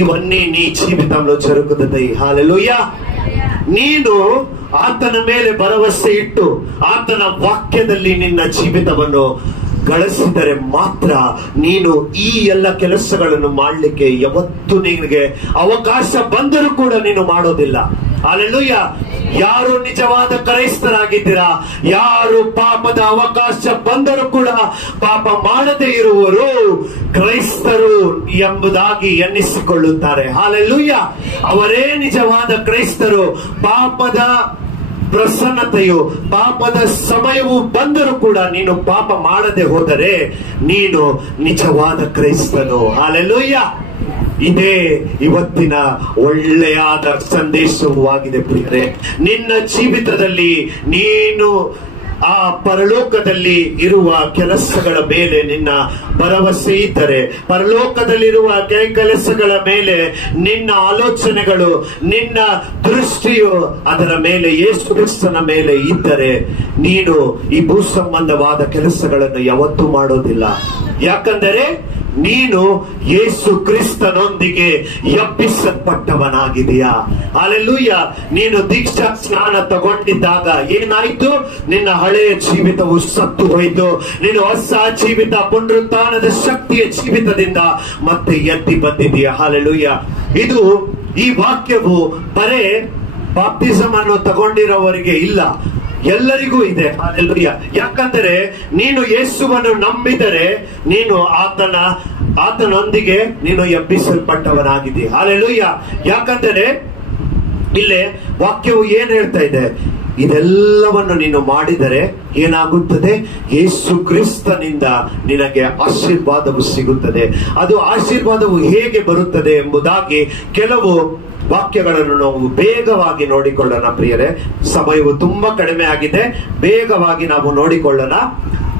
ఇవన్నీ నీ జీవితంలో జరుగుతుంది. హల్లెలూయా. ನೀನು ಆತನ ಮೇಲೆ ಭರವಸೆ ಇಟ್ಟು ಆತನ ವಾಕ್ಯದಲ್ಲಿ ನಿನ್ನ ಜೀವಿತವನ್ನು ಗಳಿಸಿದರೆ ಮಾತ್ರ ನೀನು ಈ ಎಲ್ಲ ಕೆಲಸಗಳನ್ನು ಮಾಡಲಿಕ್ಕೆ ಯಾವತ್ತು ನಿನಗೆ ಅವಕಾಶ ಬಂದರೂ ಕೂಡ ನೀನು ಮಾಡೋದಿಲ್ಲ. ಹಲ್ಲೆಲೂಯಾ. ಯಾರು ನಿಜವಾದ ಕ್ರೈಸ್ತರಾಗಿದ್ದೀರಾ, ಯಾರು ಪಾಪದ ಅವಕಾಶ ಬಂದರೂ ಕೂಡ ಪಾಪ ಮಾಡದೇ ಇರುವರು ಕ್ರೈಸ್ತರು ಎಂಬುದಾಗಿ ಎನ್ನಿಸಿಕೊಳ್ಳುತ್ತಾರೆ. ಹಲ್ಲೆಲೂಯಾ. ಅವರೇ ನಿಜವಾದ ಕ್ರೈಸ್ತರು. ಪಾಪದ ಪ್ರಸನ್ನತೆಯು, ಪಾಪದ ಸಮಯವು ಬಂದರೂ ಕೂಡ ನೀನು ಪಾಪ ಮಾಡದೆ ಹೋದರೆ ನೀನು ನಿಜವಾದ ಕ್ರೈಸ್ತನು. ಹಲ್ಲೆಲೂಯಾ. ಇದೇ ಇವತ್ತಿನ ಒಳ್ಳೆಯಾದ ಸಂದೇಶವೂ ಆಗಿದೆ ಪ್ರಿಯರೇ. ನಿನ್ನ ಜೀವಿತದಲ್ಲಿ ನೀನು ಆ ಪರಲೋಕದಲ್ಲಿ ಇರುವ ಕೆಲಸಗಳ ಮೇಲೆ ನಿನ್ನ ಭರವಸೆ ಇದ್ದರೆ, ಪರಲೋಕದಲ್ಲಿರುವ ಕೆಲಸಗಳ ಮೇಲೆ ನಿನ್ನ ಆಲೋಚನೆಗಳು, ನಿನ್ನ ದೃಷ್ಟಿಯು ಅದರ ಮೇಲೆ ಯೇಸು ಕ್ರಿಸ್ತನ ಮೇಲೆ ಇದ್ದರೆ ನೀನು ಈ ಭೂ ಸಂಬಂಧವಾದ ಕೆಲಸಗಳನ್ನು ಯಾವತ್ತೂ ಮಾಡೋದಿಲ್ಲ. ಯಾಕಂದರೆ ನೀನು ಯೇಸು ಕ್ರಿಸ್ತನೊಂದಿಗೆ ಎಬ್ಬಿಸಲ್ಪಟ್ಟವನಾಗಿದೆಯಾ. ಹಲ್ಲೆಲೂಯಾ. ನೀನು ದೀಕ್ಷಾ ಸ್ನಾನ ತಗೊಂಡಿದ್ದಾಗ ಏನಾಯ್ತು? ನಿನ್ನ ಹಳೆಯ ಜೀವಿತವು ಸತ್ತು ಹೋಯಿತು. ನೀನು ಹೊಸ ಜೀವಿತ, ಪುನರುತ್ಥಾನದ ಶಕ್ತಿಯ ಜೀವಿತದಿಂದ ಮತ್ತೆ ಎದ್ದು ಬಂದಿದೆಯಾ. ಹಲ್ಲೆಲೂಯಾ. ಇದು ಈ ವಾಕ್ಯವು ಬರೇ ಬಾಪ್ಟಿಸಮ್ ಅನ್ನು ತಗೊಂಡಿರೋವರಿಗೆ ಇಲ್ಲ, ಎಲ್ಲರಿಗೂ ಇದೆ. ಹಲ್ಲೆಲೂಯಾ. ಯಾಕಂದರೆ ನೀನು ಯೇಸುವನ್ನು ನಂಬಿದರೆ ನೀನು ಆತನೊಂದಿಗೆ ನೀನು ಎಬ್ಬಿಸಲ್ಪಟ್ಟವನಾಗಿದ್ದೀಯ. ಹಲ್ಲೆಲೂಯಾ. ಯಾಕಂದರೆ ಇಲ್ಲೇ ವಾಕ್ಯವು ಏನ್ ಹೇಳ್ತಾ ಇದೆ? ಇದೆಲ್ಲವನ್ನು ನೀನು ಮಾಡಿದರೆ ಏನಾಗುತ್ತದೆ? ಯೇಸು ಕ್ರಿಸ್ತನಿಂದ ನಿನಗೆ ಆಶೀರ್ವಾದವು ಸಿಗುತ್ತದೆ. ಅದು ಆಶೀರ್ವಾದವು ಹೇಗೆ ಬರುತ್ತದೆ ಎಂಬುದಾಗಿ ಕೆಲವು ವಾಕ್ಯಗಳನ್ನು ನಾವು ಬೇಗವಾಗಿ ನೋಡಿಕೊಳ್ಳೋಣ ಪ್ರಿಯರೇ. ಸಮಯವು ತುಂಬಾ ಕಡಿಮೆ ಆಗಿದೆ, ಬೇಗವಾಗಿ ನಾವು ನೋಡಿಕೊಳ್ಳೋಣ.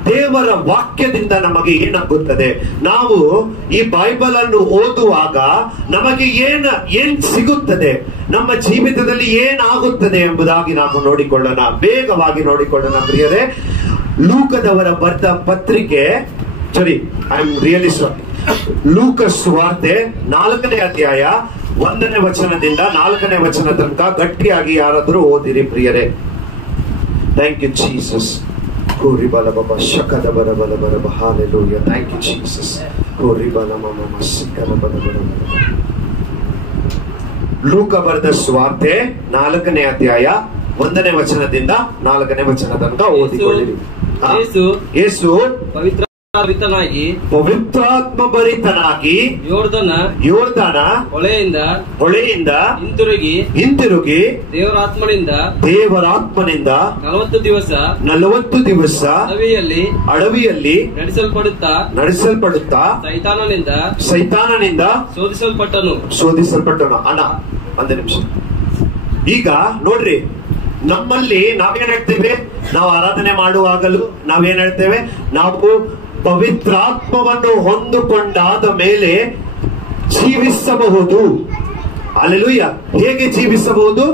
ದೇವರ ವಾಕ್ಯದಿಂದ ನಮಗೆ ಏನಾಗುತ್ತದೆ? ನಾವು ಈ ಬೈಬಲ್ ಅನ್ನು ಓದುವಾಗ ನಮಗೆ ಏನ್ ಸಿಗುತ್ತದೆ, ನಮ್ಮ ಜೀವಿತದಲ್ಲಿ ಏನಾಗುತ್ತದೆ ಎಂಬುದಾಗಿ ನಾವು ನೋಡಿಕೊಳ್ಳೋಣ, ಬೇಗವಾಗಿ ನೋಡಿಕೊಳ್ಳೋಣ ಪ್ರಿಯರೇ. ಲೂಕದವರ ಬರೆದ ಪತ್ರಿಕೆ, ಐ ಆಮ್ ರಿಯಲಿ ಸಾರಿ, ಲೂಕ ಸುವಾರ್ತೆ 4ನೇ ಅಧ್ಯಾಯ 1ನೇ ವಚನದಿಂದ 4ನೇ ವಚನ ತನಕ ಗಟ್ಟಿಯಾಗಿ ಯಾರಾದರೂ ಓದಿರಿ ಪ್ರಿಯರೇ. Thank you Jesus. ಕೋರಿ ಬಲ ಬಾಬಾ ಶಕದ ಬರ ಬಲ ಬರ ಬ. ಹಲ್ಲೆಲೂಯಾ. Thank you Jesus. ಕೋರಿ ಬಲ ಮಮ ಸಿಕ್ಕದ ಬಲ ಬರ ಬಲ. ಲೂಕ ಬರೆದ ಸುವಾರ್ತೆ 4ನೇ ಅಧ್ಯಾಯ 1ನೇ ವಚನದಿಂದ 4ನೇ ವಚನ ತನಕ ಓದಿಕೊಳ್ಳಿರಿ. ಯೇಸು ಪವಿತ್ರಾತ್ಮ ಭರಿತನಾಗಿ ಯೋರ್ದನ ಹೊಳೆಯಿಂದ ಹಿಂತಿರುಗಿ ದೇವರಾತ್ಮನಿಂದ 40 ದಿವಸ ಅಡವಿಯಲ್ಲಿ ನಡೆಸಲ್ಪಡುತ್ತಾ ಸೈತಾನನಿಂದ ಶೋಧಿಸಲ್ಪಟ್ಟನು. ಅಣ್ಣ ಒಂದು ನಿಮಿಷ. ಈಗ ನೋಡ್ರಿ, ನಮ್ಮಲ್ಲಿ ನಾವೇನ್ ಹೇಳ್ತೇವೆ? ನಾವು ಆರಾಧನೆ ಮಾಡುವಾಗಲೂ ನಾವೇನ್ ಹೇಳ್ತೇವೆ? ನಾವು ಪವಿತ್ರಾತ್ಮವನ್ನು ಹೊಂದಿಕೊಂಡಾದ ಮೇಲೆ ಜೀವಿಸಬಹುದು. ಹಲ್ಲೆಲೂಯಾ. ಹೇಗೆ ಜೀವಿಸಬಹುದು?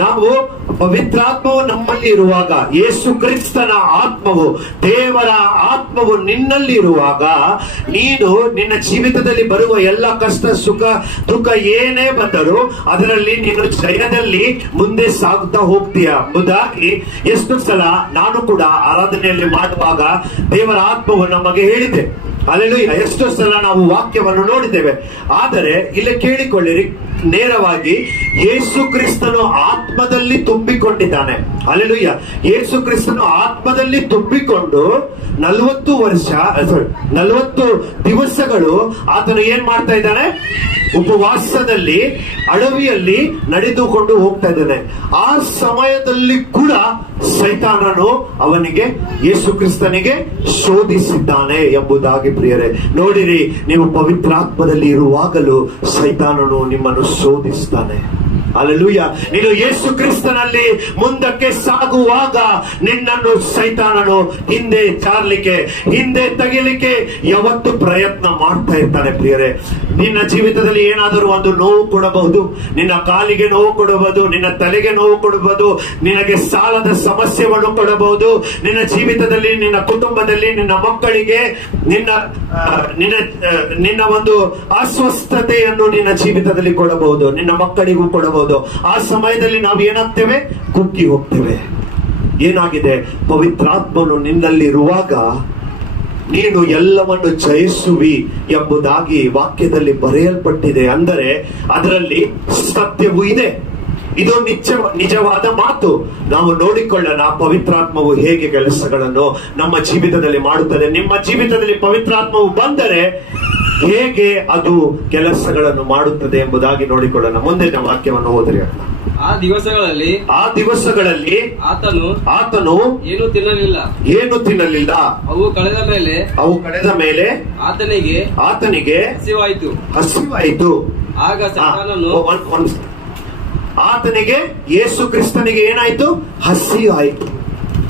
ನಾವು ಪವಿತ್ರಾತ್ಮವು ನಮ್ಮಲ್ಲಿ ಇರುವಾಗ, ಯೇಸು ಕ್ರಿಸ್ತನ ಆತ್ಮವು, ದೇವರ ಆತ್ಮವು ನಿನ್ನಲ್ಲಿ ಇರುವಾಗ, ನೀನು ನಿನ್ನ ಜೀವಿತದಲ್ಲಿ ಬರುವ ಎಲ್ಲ ಕಷ್ಟ, ಸುಖ, ದುಃಖ ಏನೇ ಬಂದರೂ ಅದರಲ್ಲಿ ನೀನು ಜಯದಲ್ಲಿ ಮುಂದೆ ಸಾಗುತ್ತಾ ಹೋಗ್ತೀಯ ಎಂಬುದಾಗಿ ಎಷ್ಟು ಸಲ ನಾನು ಕೂಡ ಆರಾಧನೆಯಲ್ಲಿ ಮಾಡುವಾಗ ದೇವರ ಆತ್ಮವು ನಮಗೆ ಹೇಳಿದೆ. ಹಲ್ಲೆಲೂಯಾ. ಎಷ್ಟೋ ಸಲ ನಾವು ವಾಕ್ಯವನ್ನು ನೋಡಿದ್ದೇವೆ. ಆದರೆ ಇಲ್ಲಿ ಕೇಳಿಕೊಳ್ಳಿರಿ, ನೇರವಾಗಿ ಯೇಸು ಕ್ರಿಸ್ತನು ಆತ್ಮದಲ್ಲಿ ತುಂಬಿಕೊಂಡಿದ್ದಾನೆ. ಹಲ್ಲೆಲೂಯಾ. ಯೇಸು ಕ್ರಿಸ್ತನು ಆತ್ಮದಲ್ಲಿ ತುಂಬಿಕೊಂಡು 40 ದಿವಸಗಳು ಆತನು ಏನ್ ಮಾಡ್ತಾ ಇದ್ದಾನೆ? ಉಪವಾಸದಲ್ಲಿ ಅಡವಿಯಲ್ಲಿ ನಡೆದುಕೊಂಡು ಹೋಗ್ತಾ ಇದ್ದಾನೆ. ಆ ಸಮಯದಲ್ಲಿ ಕೂಡ ಸೈತಾನನು ಅವನಿಗೆ, ಯೇಸು ಕ್ರಿಸ್ತನಿಗೆ ಶೋಧಿಸಿದ್ದಾನೆ ಎಂಬುದಾಗಿ ಪ್ರಿಯರೇ ನೋಡಿರಿ. ನೀವು ಪವಿತ್ರಾತ್ಮದಲ್ಲಿ ಇರುವಾಗಲೂ ಸೈತಾನನು ನಿಮ್ಮನ್ನು ಶೋಧಿಸ್ತಾನೆ. ಹಲ್ಲೆಲೂಯಾ. ನೀನು ಯೇಸು ಕ್ರಿಸ್ತನಲ್ಲಿ ಮುಂದಕ್ಕೆ ಸಾಗುವಾಗ ನಿನ್ನನ್ನು ಸೈತಾನನು ಹಿಂದೆ ಚಾರ್ಲಿಕ್ಕೆ, ಹಿಂದೆ ತೆಗಿಲಿಕ್ಕೆ ಯಾವತ್ತು ಪ್ರಯತ್ನ ಮಾಡ್ತಾ ಇರ್ತಾನೆ ಪ್ರಿಯರೇ. ನಿನ್ನ ಜೀವಿತದಲ್ಲಿ ಏನಾದರೂ ಒಂದು ನೋವು ಕೊಡಬಹುದು, ನಿನ್ನ ಕಾಲಿಗೆ ನೋವು ಕೊಡಬಹುದು, ನಿನ್ನ ತಲೆಗೆ ನೋವು ಕೊಡಬಹುದು, ನಿನಗೆ ಸಾಲದ ಸಮಸ್ಯೆಗಳನ್ನು ಕೊಡಬಹುದು, ನಿನ್ನ ಜೀವಿತದಲ್ಲಿ, ನಿನ್ನ ಕುಟುಂಬದಲ್ಲಿ, ನಿನ್ನ ಮಕ್ಕಳಿಗೆ ನಿನ್ನ ಒಂದು ಅಸ್ವಸ್ಥತೆಯನ್ನು ನಿನ್ನ ಜೀವಿತದಲ್ಲಿ ಕೊಡಬಹುದು, ನಿನ್ನ ಮಕ್ಕಳಿಗೂ ಕೊಡಬಹುದು. ಆ ಸಮಯದಲ್ಲಿ ನಾವು ಏನಾಗ್ತೇವೆ? ಕುಗ್ಗಿ ಹೋಗ್ತೇವೆ. ಏನಾಗಿದೆ? ಪವಿತ್ರಾತ್ಮನು ನಿನ್ನಲ್ಲಿರುವಾಗ ನೀನು ಎಲ್ಲವನ್ನು ಜಯಿಸುವಿ ಎಂಬುದಾಗಿ ವಾಕ್ಯದಲ್ಲಿ ಬರೆಯಲ್ಪಟ್ಟಿದೆ. ಅಂದರೆ ಅದರಲ್ಲಿ ಸತ್ಯವೂ ಇದೆ. ಇದು ನಿಜವಾದ ಮಾತು. ನಾವು ನೋಡಿಕೊಳ್ಳೋಣ ಪವಿತ್ರಾತ್ಮವು ಹೇಗೆ ಕೆಲಸಗಳನ್ನು ನಮ್ಮ ಜೀವಿತದಲ್ಲಿ ಮಾಡುತ್ತದೆ. ನಿಮ್ಮ ಜೀವಿತದಲ್ಲಿ ಪವಿತ್ರಾತ್ಮವು ಬಂದರೆ ಹೇಗೆ ಅದು ಕೆಲಸಗಳನ್ನು ಮಾಡುತ್ತದೆ ಎಂಬುದಾಗಿ ನೋಡಿಕೊಳ್ಳೋಣ. ಮುಂದಿನ ವಾಕ್ಯವನ್ನು ಓದ್ರಿ. ಆ ದಿವಸಗಳಲ್ಲಿ ಆತನು ಏನು ತಿನ್ನಲಿಲ್ಲ. ಅವು ಕಳೆದ ಮೇಲೆ ಆತನಿಗೆ ಹಸಿವಾಯಿತು. ಆಗ ಆತನಿಗೆ, ಯೇಸು ಕ್ರಿಸ್ತನಿಗೆ ಏನಾಯ್ತು? ಹಸಿವಾಯಿತು.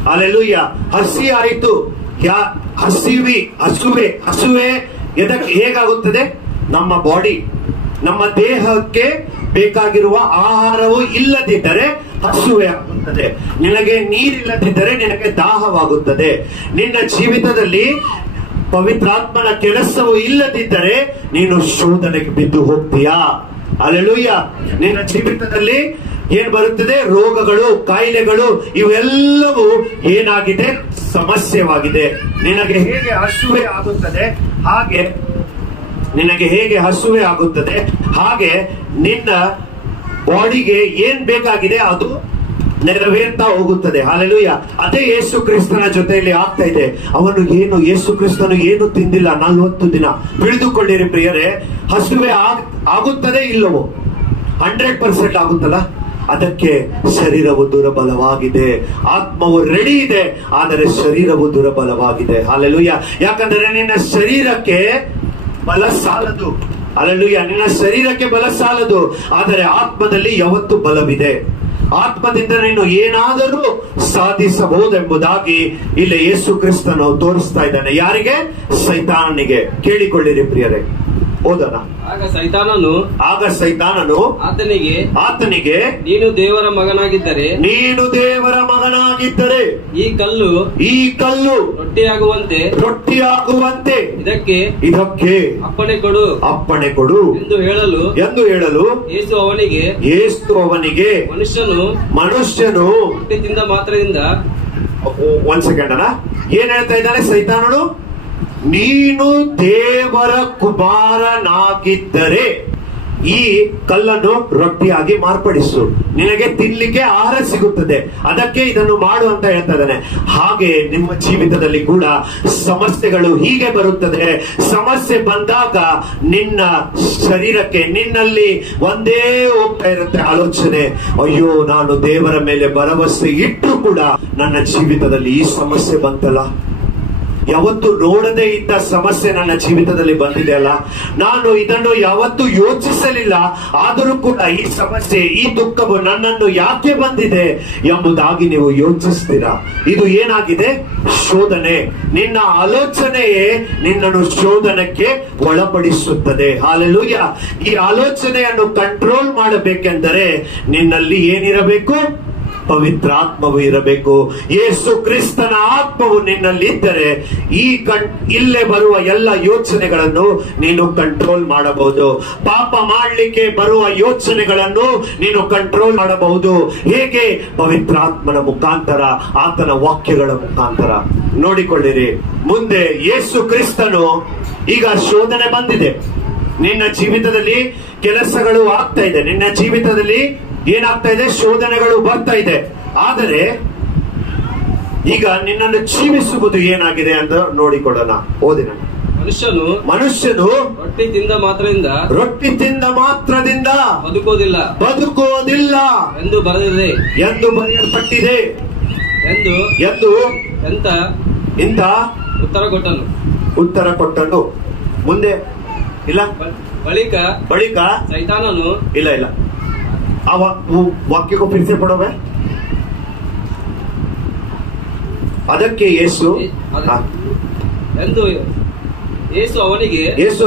ಹಲ್ಲೆಲೂಯಾ. ಹಸಿವಾಯಿತು. ಹಸುವೆ ಹೇಗಾಗುತ್ತದೆ? ನಮ್ಮ ಬಾಡಿ, ನಮ್ಮ ದೇಹಕ್ಕೆ ಬೇಕಾಗಿರುವ ಆಹಾರವು ಇಲ್ಲದಿದ್ದರೆ ಹಸುವೆ ಆಗುತ್ತದೆ. ನಿನಗೆ ನೀರಿಲ್ಲದಿದ್ದರೆ ನಿನಗೆ ದಾಹವಾಗುತ್ತದೆ. ನಿನ್ನ ಜೀವಿತದಲ್ಲಿ ಪವಿತ್ರಾತ್ಮನ ಕೆಲಸವು ಇಲ್ಲದಿದ್ದರೆ ನೀನು ಶೋಧನೆಗೆ ಬಿದ್ದು ಹೋಗ್ತೀಯಾ? ಹಲ್ಲೆಲೂಯಾ. ನಿನ್ನ ಜೀವಿತದಲ್ಲಿ ಏನ್ ಬರುತ್ತದೆ? ರೋಗಗಳು, ಕಾಯಿಲೆಗಳು, ಇವೆಲ್ಲವೂ ಏನಾಗಿದೆ? ಸಮಸ್ಯೆವಾಗಿದೆ. ನಿನಗೆ ಹೇಗೆ ಹಸುವೆ ಆಗುತ್ತದೆ ಹಾಗೆ ನಿನ್ನ ಬಾಡಿಗೆ ಏನ್ ಬೇಕಾಗಿದೆ ಅದು ನೆರವೇರ್ತಾ ಹೋಗುತ್ತದೆ. ಹಲ್ಲೆಲೂಯಾ. ಅದೇ ಯೇಸು ಕ್ರಿಸ್ತನ ಜೊತೆಯಲ್ಲಿ ಆಗ್ತಾ ಇದೆ. ಯೇಸು ಕ್ರಿಸ್ತನು ಏನು ತಿಂದಿಲ್ಲ 40 ದಿನ. ತಿಳಿದುಕೊಳ್ಳಿರಿ ಪ್ರಿಯರೇ, ಹಸುವೆ ಆಗುತ್ತದೆ ಇಲ್ಲವೋ? 100% ಆಗುತ್ತಲ್ಲ. ಅದಕ್ಕೆ ಶರೀರವು ದುರ್ಬಲವಾಗಿದೆ, ಆತ್ಮವು ರೆಡಿ ಇದೆ, ಆದರೆ ಶರೀರವು ದುರ್ಬಲವಾಗಿದೆ. ಹಲ್ಲೆಲೂಯಾ. ಯಾಕಂದ್ರೆ ನಿನ್ನ ಶರೀರಕ್ಕೆ ಬಲ ಸಾಲದು. ಹಲ್ಲೆಲೂಯಾ. ನಿನ್ನ ಶರೀರಕ್ಕೆ ಬಲ ಸಾಲದು, ಆದರೆ ಆತ್ಮದಲ್ಲಿ ಯಾವತ್ತು ಬಲವಿದೆ. ಆತ್ಮದಿಂದ ನೀನು ಏನಾದರೂ ಸಾಧಿಸಬಹುದೆಂಬುದಾಗಿ ಇಲ್ಲಿ ಯೇಸು ಕ್ರಿಸ್ತನು ತೋರಿಸ್ತಾ ಇದ್ದಾನೆ. ಯಾರಿಗೆ? ಸೈತಾನನಿಗೆ. ಕೇಳಿಕೊಳ್ಳಿರಿ ಪ್ರಿಯರೇ, ಓದೋಣ. ಆಗ ಸೈತಾನನು ಆತನಿಗೆ ನೀನು ದೇವರ ಮಗನಾಗಿದ್ದರೆ ಈ ಕಲ್ಲು ರೊಟ್ಟಿಯಾಗುವಂತೆ ಇದಕ್ಕೆ ಅಪ್ಪಣೆ ಕೊಡು ಎಂದು ಹೇಳಲು ಯೇಸು ಅವನಿಗೆ ಮನುಷ್ಯನು ರೊಟ್ಟಿ ತಿಂದ ಮಾತ್ರದಿಂದ. ಒಂದ್ ಸೆಕೆಂಡ್ ಅಣ್ಣ, ಏನ್ ಹೇಳ್ತಾ ಇದ್ದಾನೆ ಸೈತಾನನು? ನೀನು ದೇವರ ಕುಮಾರನಾಗಿದ್ದರೆ ಈ ಕಲ್ಲನ್ನು ರೊಟ್ಟಿಯಾಗಿ ಮಾರ್ಪಡಿಸು, ನಿನಗೆ ತಿನ್ಲಿಕ್ಕೆ ಆಹಾರ ಸಿಗುತ್ತದೆ, ಅದಕ್ಕೆ ಇದನ್ನು ಮಾಡು ಅಂತ ಹೇಳ್ತಾ ಇದ್ದಾನೆ. ಹಾಗೆ ನಿಮ್ಮ ಜೀವಿತದಲ್ಲಿ ಕೂಡ ಸಮಸ್ಯೆಗಳು ಹೀಗೆ ಬರುತ್ತದೆ. ಸಮಸ್ಯೆ ಬಂದಾಗ ನಿನ್ನ ಶರೀರಕ್ಕೆ, ನಿನ್ನಲ್ಲಿ ಒಂದೇ ಹೋಗ್ತಾ ಇರುತ್ತೆ ಆಲೋಚನೆ, ಅಯ್ಯೋ ನಾನು ದೇವರ ಮೇಲೆ ಭರವಸೆ ಇಟ್ಟರು ಕೂಡ ನನ್ನ ಜೀವಿತದಲ್ಲಿ ಈ ಸಮಸ್ಯೆ ಬಂತಲ್ಲ, ಯಾವತ್ತು ನೋಡದೇ ಇದ್ದ ಸಮಸ್ಯೆ ನನ್ನ ಜೀವಿತದಲ್ಲಿ ಬಂದಿದೆ ಅಲ್ಲ, ನಾನು ಇದನ್ನು ಯಾವತ್ತು ಯೋಚಿಸಲಿಲ್ಲ, ಆದರೂ ಕೂಡ ಈ ಸಮಸ್ಯೆ, ಈ ದುಃಖವು ನನ್ನನ್ನು ಯಾಕೆ ಬಂದಿದೆ ಎಂಬುದಾಗಿ ನೀವು ಯೋಚಿಸ್ತೀರಾ. ಇದು ಏನಾಗಿದೆ? ಶೋಧನೆ. ನಿನ್ನ ಆಲೋಚನೆಯೇ ನಿನ್ನನ್ನು ಶೋಧನೆಗೆ ಒಳಪಡಿಸುತ್ತದೆ. ಹಲ್ಲೆಲೂಯಾ. ಈ ಆಲೋಚನೆಯನ್ನು ಕಂಟ್ರೋಲ್ ಮಾಡಬೇಕೆಂದರೆ ನಿನ್ನಲ್ಲಿ ಏನಿರಬೇಕು? ಪವಿತ್ರಾತ್ಮವು ಇರಬೇಕು. ಯೇಸು ಕ್ರಿಸ್ತನ ಆತ್ಮವು ನಿನ್ನಲ್ಲಿದ್ದರೆ ಇಲ್ಲೇ ಬರುವ ಎಲ್ಲ ಯೋಚನೆಗಳನ್ನು ನೀನು ಕಂಟ್ರೋಲ್ ಮಾಡಬಹುದು. ಪಾಪ ಮಾಡಲಿಕ್ಕೆ ಬರುವ ಯೋಚನೆಗಳನ್ನು ನೀನು ಕಂಟ್ರೋಲ್ ಮಾಡಬಹುದು. ಹೇಗೆ? ಪವಿತ್ರಾತ್ಮನ ಮುಖಾಂತರ, ಆತನ ವಾಕ್ಯಗಳ ಮುಖಾಂತರ. ನೋಡಿಕೊಳ್ಳಿರಿ ಮುಂದೆ. ಯೇಸು ಕ್ರಿಸ್ತನು, ಈಗ ಶೋಧನೆ ಬಂದಿದೆ, ನಿನ್ನ ಜೀವಿತದಲ್ಲಿ ಕೆಲಸಗಳು ಆಗ್ತಾ ಇದೆ, ನಿನ್ನ ಜೀವಿತದಲ್ಲಿ ಏನಾಗ್ತಾ ಇದೆ? ಶೋಧನೆಗಳು ಬರ್ತಾ ಇದೆ. ಆದರೆ ಈಗ ನಿನ್ನನ್ನು ಜೀವಿಸುವುದು ಏನಾಗಿದೆ ಅಂತ ನೋಡಿಕೊಳ್ಳೋಣ. ಓದಿನ. ಮನುಷ್ಯನು ರೊಟ್ಟಿ ತಿಂದ ಮಾತ್ರದಿಂದ ಬದುಕೋದಿಲ್ಲ ಎಂದು ಬರೆಯಲ್ಪಟ್ಟಿದೆ ಎಂದು ಇಂಥ ಉತ್ತರ ಕೊಟ್ಟನು. ಮುಂದೆ ಇಲ್ಲ. ಬಳಿಕ ಸೈತಾನನು ಇಲ್ಲ वाक्य को फिर से पढ़ो। ಅದಕ್ಕೆ ಯೇಸು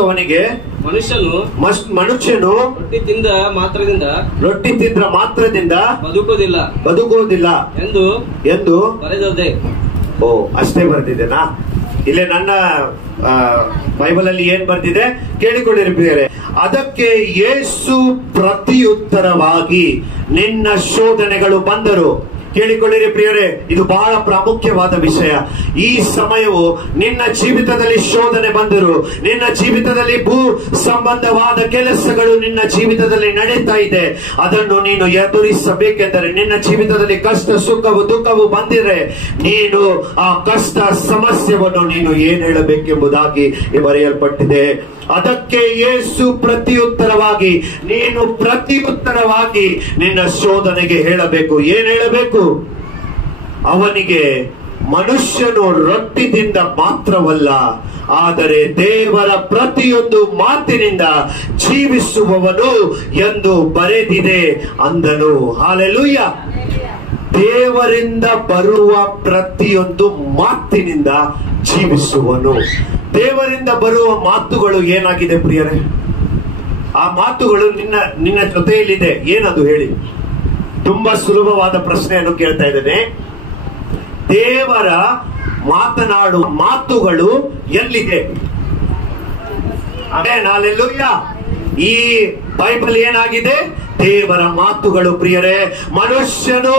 ಅವನಿಗೆ ಮನುಷ್ಯನು ರೊಟ್ಟಿ ತಿಂದ ಮಾತ್ರದಿಂದ ಬದುಕುವುದಿಲ್ಲ ಎಂದು ಬರೆದದೆ. ಓ, ಅಷ್ಟೇ ಬರ್ದಿದೆನಾ? ಇಲ್ಲೇ ನನ್ನ ಬೈಬಲ್ ಅಲ್ಲಿ ಏನ್ ಬರ್ದಿದೆ ಕೇಳಿಕೊಳ್ಳಿರಿ ಪ್ರಿಯರೇ. ಅದಕ್ಕೆ ಯೇಸು ಪ್ರತಿಯುತ್ತರವಾಗಿ, ನಿನ್ನ ಶೋಧನೆಗಳು ಬಂದರು. ಕೇಳಿಕೊಳ್ಳಿರಿ ಪ್ರಿಯರೇ, ಇದು ಬಹಳ ಪ್ರಾಮುಖ್ಯವಾದ ವಿಷಯ. ಈ ಸಮಯವು ನಿನ್ನ ಜೀವಿತದಲ್ಲಿ ಶೋಧನೆ ಬಂದರು, ನಿನ್ನ ಜೀವಿತದಲ್ಲಿ ಭೂ ಸಂಬಂಧವಾದ ಕೆಲಸಗಳು ನಿನ್ನ ಜೀವಿತದಲ್ಲಿ ನಡೀತಾ ಇದೆ, ಅದನ್ನು ನೀನು ಎದುರಿಸಬೇಕೆಂದರೆ, ನಿನ್ನ ಜೀವಿತದಲ್ಲಿ ಕಷ್ಟ ಸುಖವು ದುಃಖವು ಬಂದಿರೆ ನೀನು ಆ ಕಷ್ಟ ಸಮಸ್ಯೆಯನ್ನು ನೀನು ಏನ್ ಹೇಳಬೇಕೆಂಬುದಾಗಿ ಬರೆಯಲ್ಪಟ್ಟಿದೆ. ಅದಕ್ಕೆ ಯೇಸು ಪ್ರತಿಯುತ್ತರವಾಗಿ, ನೀನು ಪ್ರತಿಯುತ್ತರವಾಗಿ ನಿನ್ನ ಶೋಧನೆಗೆ ಹೇಳಬೇಕು. ಏನ್ ಹೇಳಬೇಕು? ಅವನಿಗೆ, ಮನುಷ್ಯನು ರೊಟ್ಟಿಯಿಂದ ಮಾತ್ರವಲ್ಲ, ಆದರೆ ದೇವರ ಪ್ರತಿಯೊಂದು ಮಾತಿನಿಂದ ಜೀವಿಸುವವನು ಎಂದು ಬರೆದಿದೆ ಅಂದನು. ಹಲ್ಲೆಲೂಯಾ. ದೇವರಿಂದ ಬರುವ ಪ್ರತಿಯೊಂದು ಮಾತಿನಿಂದ ಜೀವಿಸುವನು. ದೇವರಿಂದ ಬರುವ ಮಾತುಗಳು ಏನಾಗಿದೆ ಪ್ರಿಯರೇ? ಆ ಮಾತುಗಳು ನಿನ್ನ ಜೊತೆಯಲ್ಲಿದೆ. ಏನದು ಹೇಳಿ? ತುಂಬಾ ಸುಲಭವಾದ ಪ್ರಶ್ನೆಯನ್ನು ಕೇಳ್ತಾ ಇದ್ದೇನೆ. ದೇವರ ಮಾತನಾಡುವ ಮಾತುಗಳು ಎಲ್ಲಿದೆ? ಹಲ್ಲೆಲೂಯಾ. ಈ ಬೈಬಲ್ ಏನಾಗಿದೆ? ದೇವರ ಮಾತುಗಳು ಪ್ರಿಯರೇ. ಮನುಷ್ಯನು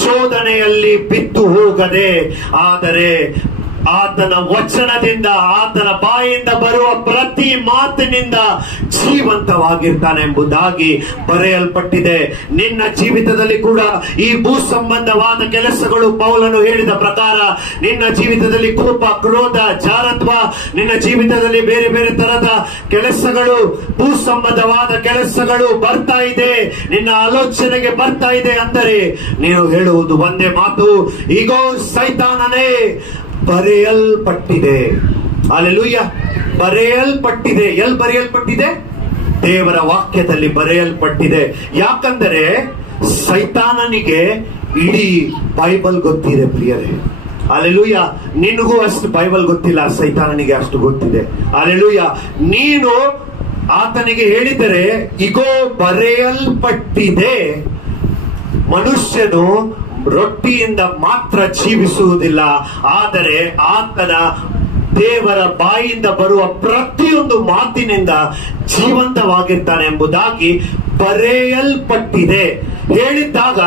ಶೋಧನೆಯಲ್ಲಿ ಬಿದ್ದು ಹೋಗದೆ, ಆದರೆ ಆತನ ವಚನದಿಂದ, ಆತನ ಬಾಯಿಂದ ಬರುವ ಪ್ರತಿ ಮಾತಿನಿಂದ ಜೀವಂತವಾಗಿರ್ತಾನೆ ಎಂಬುದಾಗಿ ಬರೆಯಲ್ಪಟ್ಟಿದೆ. ನಿನ್ನ ಜೀವಿತದಲ್ಲಿ ಕೂಡ ಈ ಭೂ ಸಂಬಂಧವಾದ ಕೆಲಸಗಳು, ಪೌಲನು ಹೇಳಿದ ಪ್ರಕಾರ, ನಿನ್ನ ಜೀವಿತದಲ್ಲಿ ಕೋಪ, ಕ್ರೋಧ, ಜಾರತ್ವ, ನಿನ್ನ ಜೀವಿತದಲ್ಲಿ ಬೇರೆ ಬೇರೆ ತರದ ಕೆಲಸಗಳು, ಭೂ ಸಂಬಂಧವಾದ ಕೆಲಸಗಳು ಬರ್ತಾ ಇದೆ, ನಿನ್ನ ಆಲೋಚನೆಗೆ ಬರ್ತಾ ಇದೆ ಅಂದರೆ ನೀನು ಹೇಳುವುದು ಒಂದೇ ಮಾತು, ಈಗೋ ಸೈತಾನನೇ ಬರೆಯಲ್ಪಟ್ಟಿದೆ. ಹಲ್ಲೆಲೂಯಾ. ಬರೆಯಲ್ಪಟ್ಟಿದೆ. ಎಲ್ಲಿ ಬರೆಯಲ್ಪಟ್ಟಿದೆ? ದೇವರ ವಾಕ್ಯದಲ್ಲಿ ಬರೆಯಲ್ಪಟ್ಟಿದೆ. ಯಾಕಂದರೆ ಸೈತಾನನಿಗೆ ಇಡೀ ಬೈಬಲ್ ಗೊತ್ತಿದೆ ಪ್ರಿಯರೇ. ಹಲ್ಲೆಲೂಯಾ. ನಿನಗೂ ಅಷ್ಟು ಬೈಬಲ್ ಗೊತ್ತಿಲ್ಲ, ಸೈತಾನನಿಗೆ ಅಷ್ಟು ಗೊತ್ತಿದೆ. ಹಲ್ಲೆಲೂಯಾ. ನೀನು ಆತನಿಗೆ ಹೇಳಿದರೆ, ಇಗೋ ಬರೆಯಲ್ಪಟ್ಟಿದೆ, ಮನುಷ್ಯನು ರೊಟ್ಟಿಯಿಂದ ಮಾತ್ರ ಜೀವಿಸುವುದಿಲ್ಲ, ಆದರೆ ಆತನ ದೇವರ ಬಾಯಿಂದ ಬರುವ ಪ್ರತಿಯೊಂದು ಮಾತಿನಿಂದ ಜೀವಂತವಾಗಿರ್ತಾನೆ ಎಂಬುದಾಗಿ ಬರೆಯಲ್ಪಟ್ಟಿದೆ ಹೇಳಿದ್ದಾಗ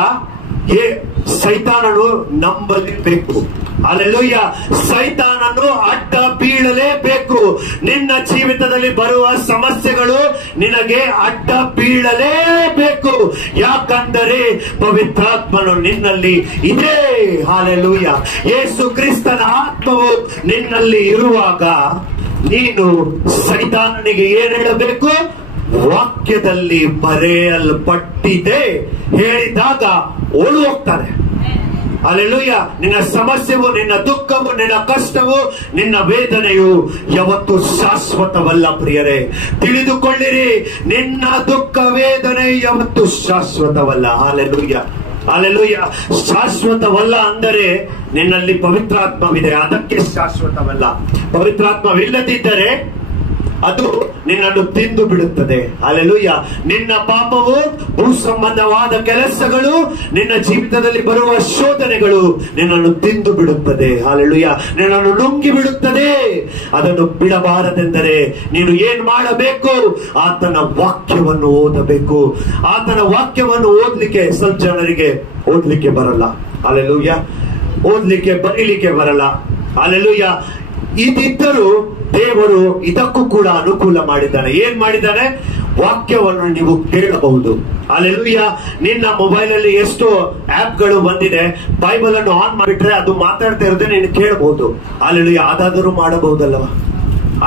ಸೈತಾನನು ನಂಬಲೇಬೇಕು. ಹಲ್ಲೆಲೂಯಾ. ಸೈತಾನನು ಅಡ್ಡ ಬೀಳಲೇಬೇಕು. ನಿನ್ನ ಜೀವಿತದಲ್ಲಿ ಬರುವ ಸಮಸ್ಯೆಗಳು ನಿನಗೆ ಅಡ್ಡ ಬೀಳಲೇಬೇಕು. ಯಾಕಂದರೆ ಪವಿತ್ರಾತ್ಮನು ನಿನ್ನಲ್ಲಿ ಇದೆ. ಹಲ್ಲೆಲೂಯಾ. ಯೇಸು ಕ್ರಿಸ್ತನ ಆತ್ಮವು ನಿನ್ನಲ್ಲಿ ಇರುವಾಗ ನೀನು ಸೈತಾನನಿಗೆ ಏನ್ ಹೇಳಬೇಕು? ವಾಕ್ಯದಲ್ಲಿ ಬರೆಯಲ್ಪಟ್ಟಿದೆ ಹೇಳಿದಾಗ ಓಡಿ ಹೋಗ್ತಾನೆ. ಹಲ್ಲೆಲೂಯಾ. ನಿನ್ನ ಸಮಸ್ಯೆವು, ನಿನ್ನ ದುಃಖವು, ನಿನ್ನ ಕಷ್ಟವು, ನಿನ್ನ ವೇದನೆಯು ಯಾವತ್ತು ಶಾಶ್ವತವಲ್ಲ ಪ್ರಿಯರೇ. ತಿಳಿದುಕೊಳ್ಳಿರಿ, ನಿನ್ನ ದುಃಖ ವೇದನೆ ಯಾವತ್ತು ಶಾಶ್ವತವಲ್ಲ. ಹಲ್ಲೆಲೂಯಾ. ಹಲ್ಲೆಲೂಯಾ. ಶಾಶ್ವತವಲ್ಲ ಅಂದರೆ ನಿನ್ನಲ್ಲಿ ಪವಿತ್ರಾತ್ಮವಿದೆ, ಅದಕ್ಕೆ ಶಾಶ್ವತವಲ್ಲ. ಪವಿತ್ರಾತ್ಮವಿಲ್ಲದಿದ್ದರೆ ಅದು ನಿನ್ನನ್ನು ತಿಂದು ಬಿಡುತ್ತದೆ. ಹಲ್ಲೆಲೂಯಾ. ನಿನ್ನ ಪಾಪವು, ಭೂ ಸಂಬಂಧವಾದ ಕೆಲಸಗಳು, ನಿನ್ನ ಜೀವಿತದಲ್ಲಿ ಬರುವ ಶೋಧನೆಗಳು ನಿನ್ನನ್ನು ತಿಂದು ಬಿಡುತ್ತದೆ. ಹಲ್ಲೆಲೂಯಾ. ನಿನ್ನನ್ನು ನುಂಗಿ ಬಿಡುತ್ತದೆ. ಅದನ್ನು ಬಿಡಬಾರದೆಂದರೆ ನೀನು ಏನ್ ಮಾಡಬೇಕು? ಆತನ ವಾಕ್ಯವನ್ನು ಓದಬೇಕು. ಆತನ ವಾಕ್ಯವನ್ನು ಓದ್ಲಿಕ್ಕೆ ಸ್ವಲ್ಪ ಜನರಿಗೆ ಓದ್ಲಿಕ್ಕೆ ಬರಲ್ಲ. ಹಲ್ಲೆಲೂಯಾ. ಓದ್ಲಿಕ್ಕೆ ಬರೀಲಿಕ್ಕೆ ಬರಲ್ಲ. ಹಲ್ಲೆಲೂಯಾ. ಇದಿದ್ದರೂ ದೇವರು ಇದಕ್ಕೂ ಕೂಡ ಅನುಕೂಲ ಮಾಡಿದ್ದಾನೆ. ಏನ್ ಮಾಡಿದ್ದಾನೆ? ವಾಕ್ಯವನ್ನು ನೀವು ಕೇಳಬಹುದು. ಹಲ್ಲೆಲೂಯಾ. ನಿನ್ನ ಮೊಬೈಲ್ ಅಲ್ಲಿ ಎಷ್ಟೋ ಆಪ್ಗಳು ಬಂದಿದೆ, ಬೈಬಲ್ ಅನ್ನು ಆನ್ ಮಾಡಿಟ್ರೆ ಅದು ಮಾತಾಡ್ತಾ ಇರೋದೇ ನೀನು ಕೇಳಬಹುದು. ಹಲ್ಲೆಲೂಯಾ. ಅದಾದರೂ ಮಾಡಬಹುದಲ್ಲವಾ?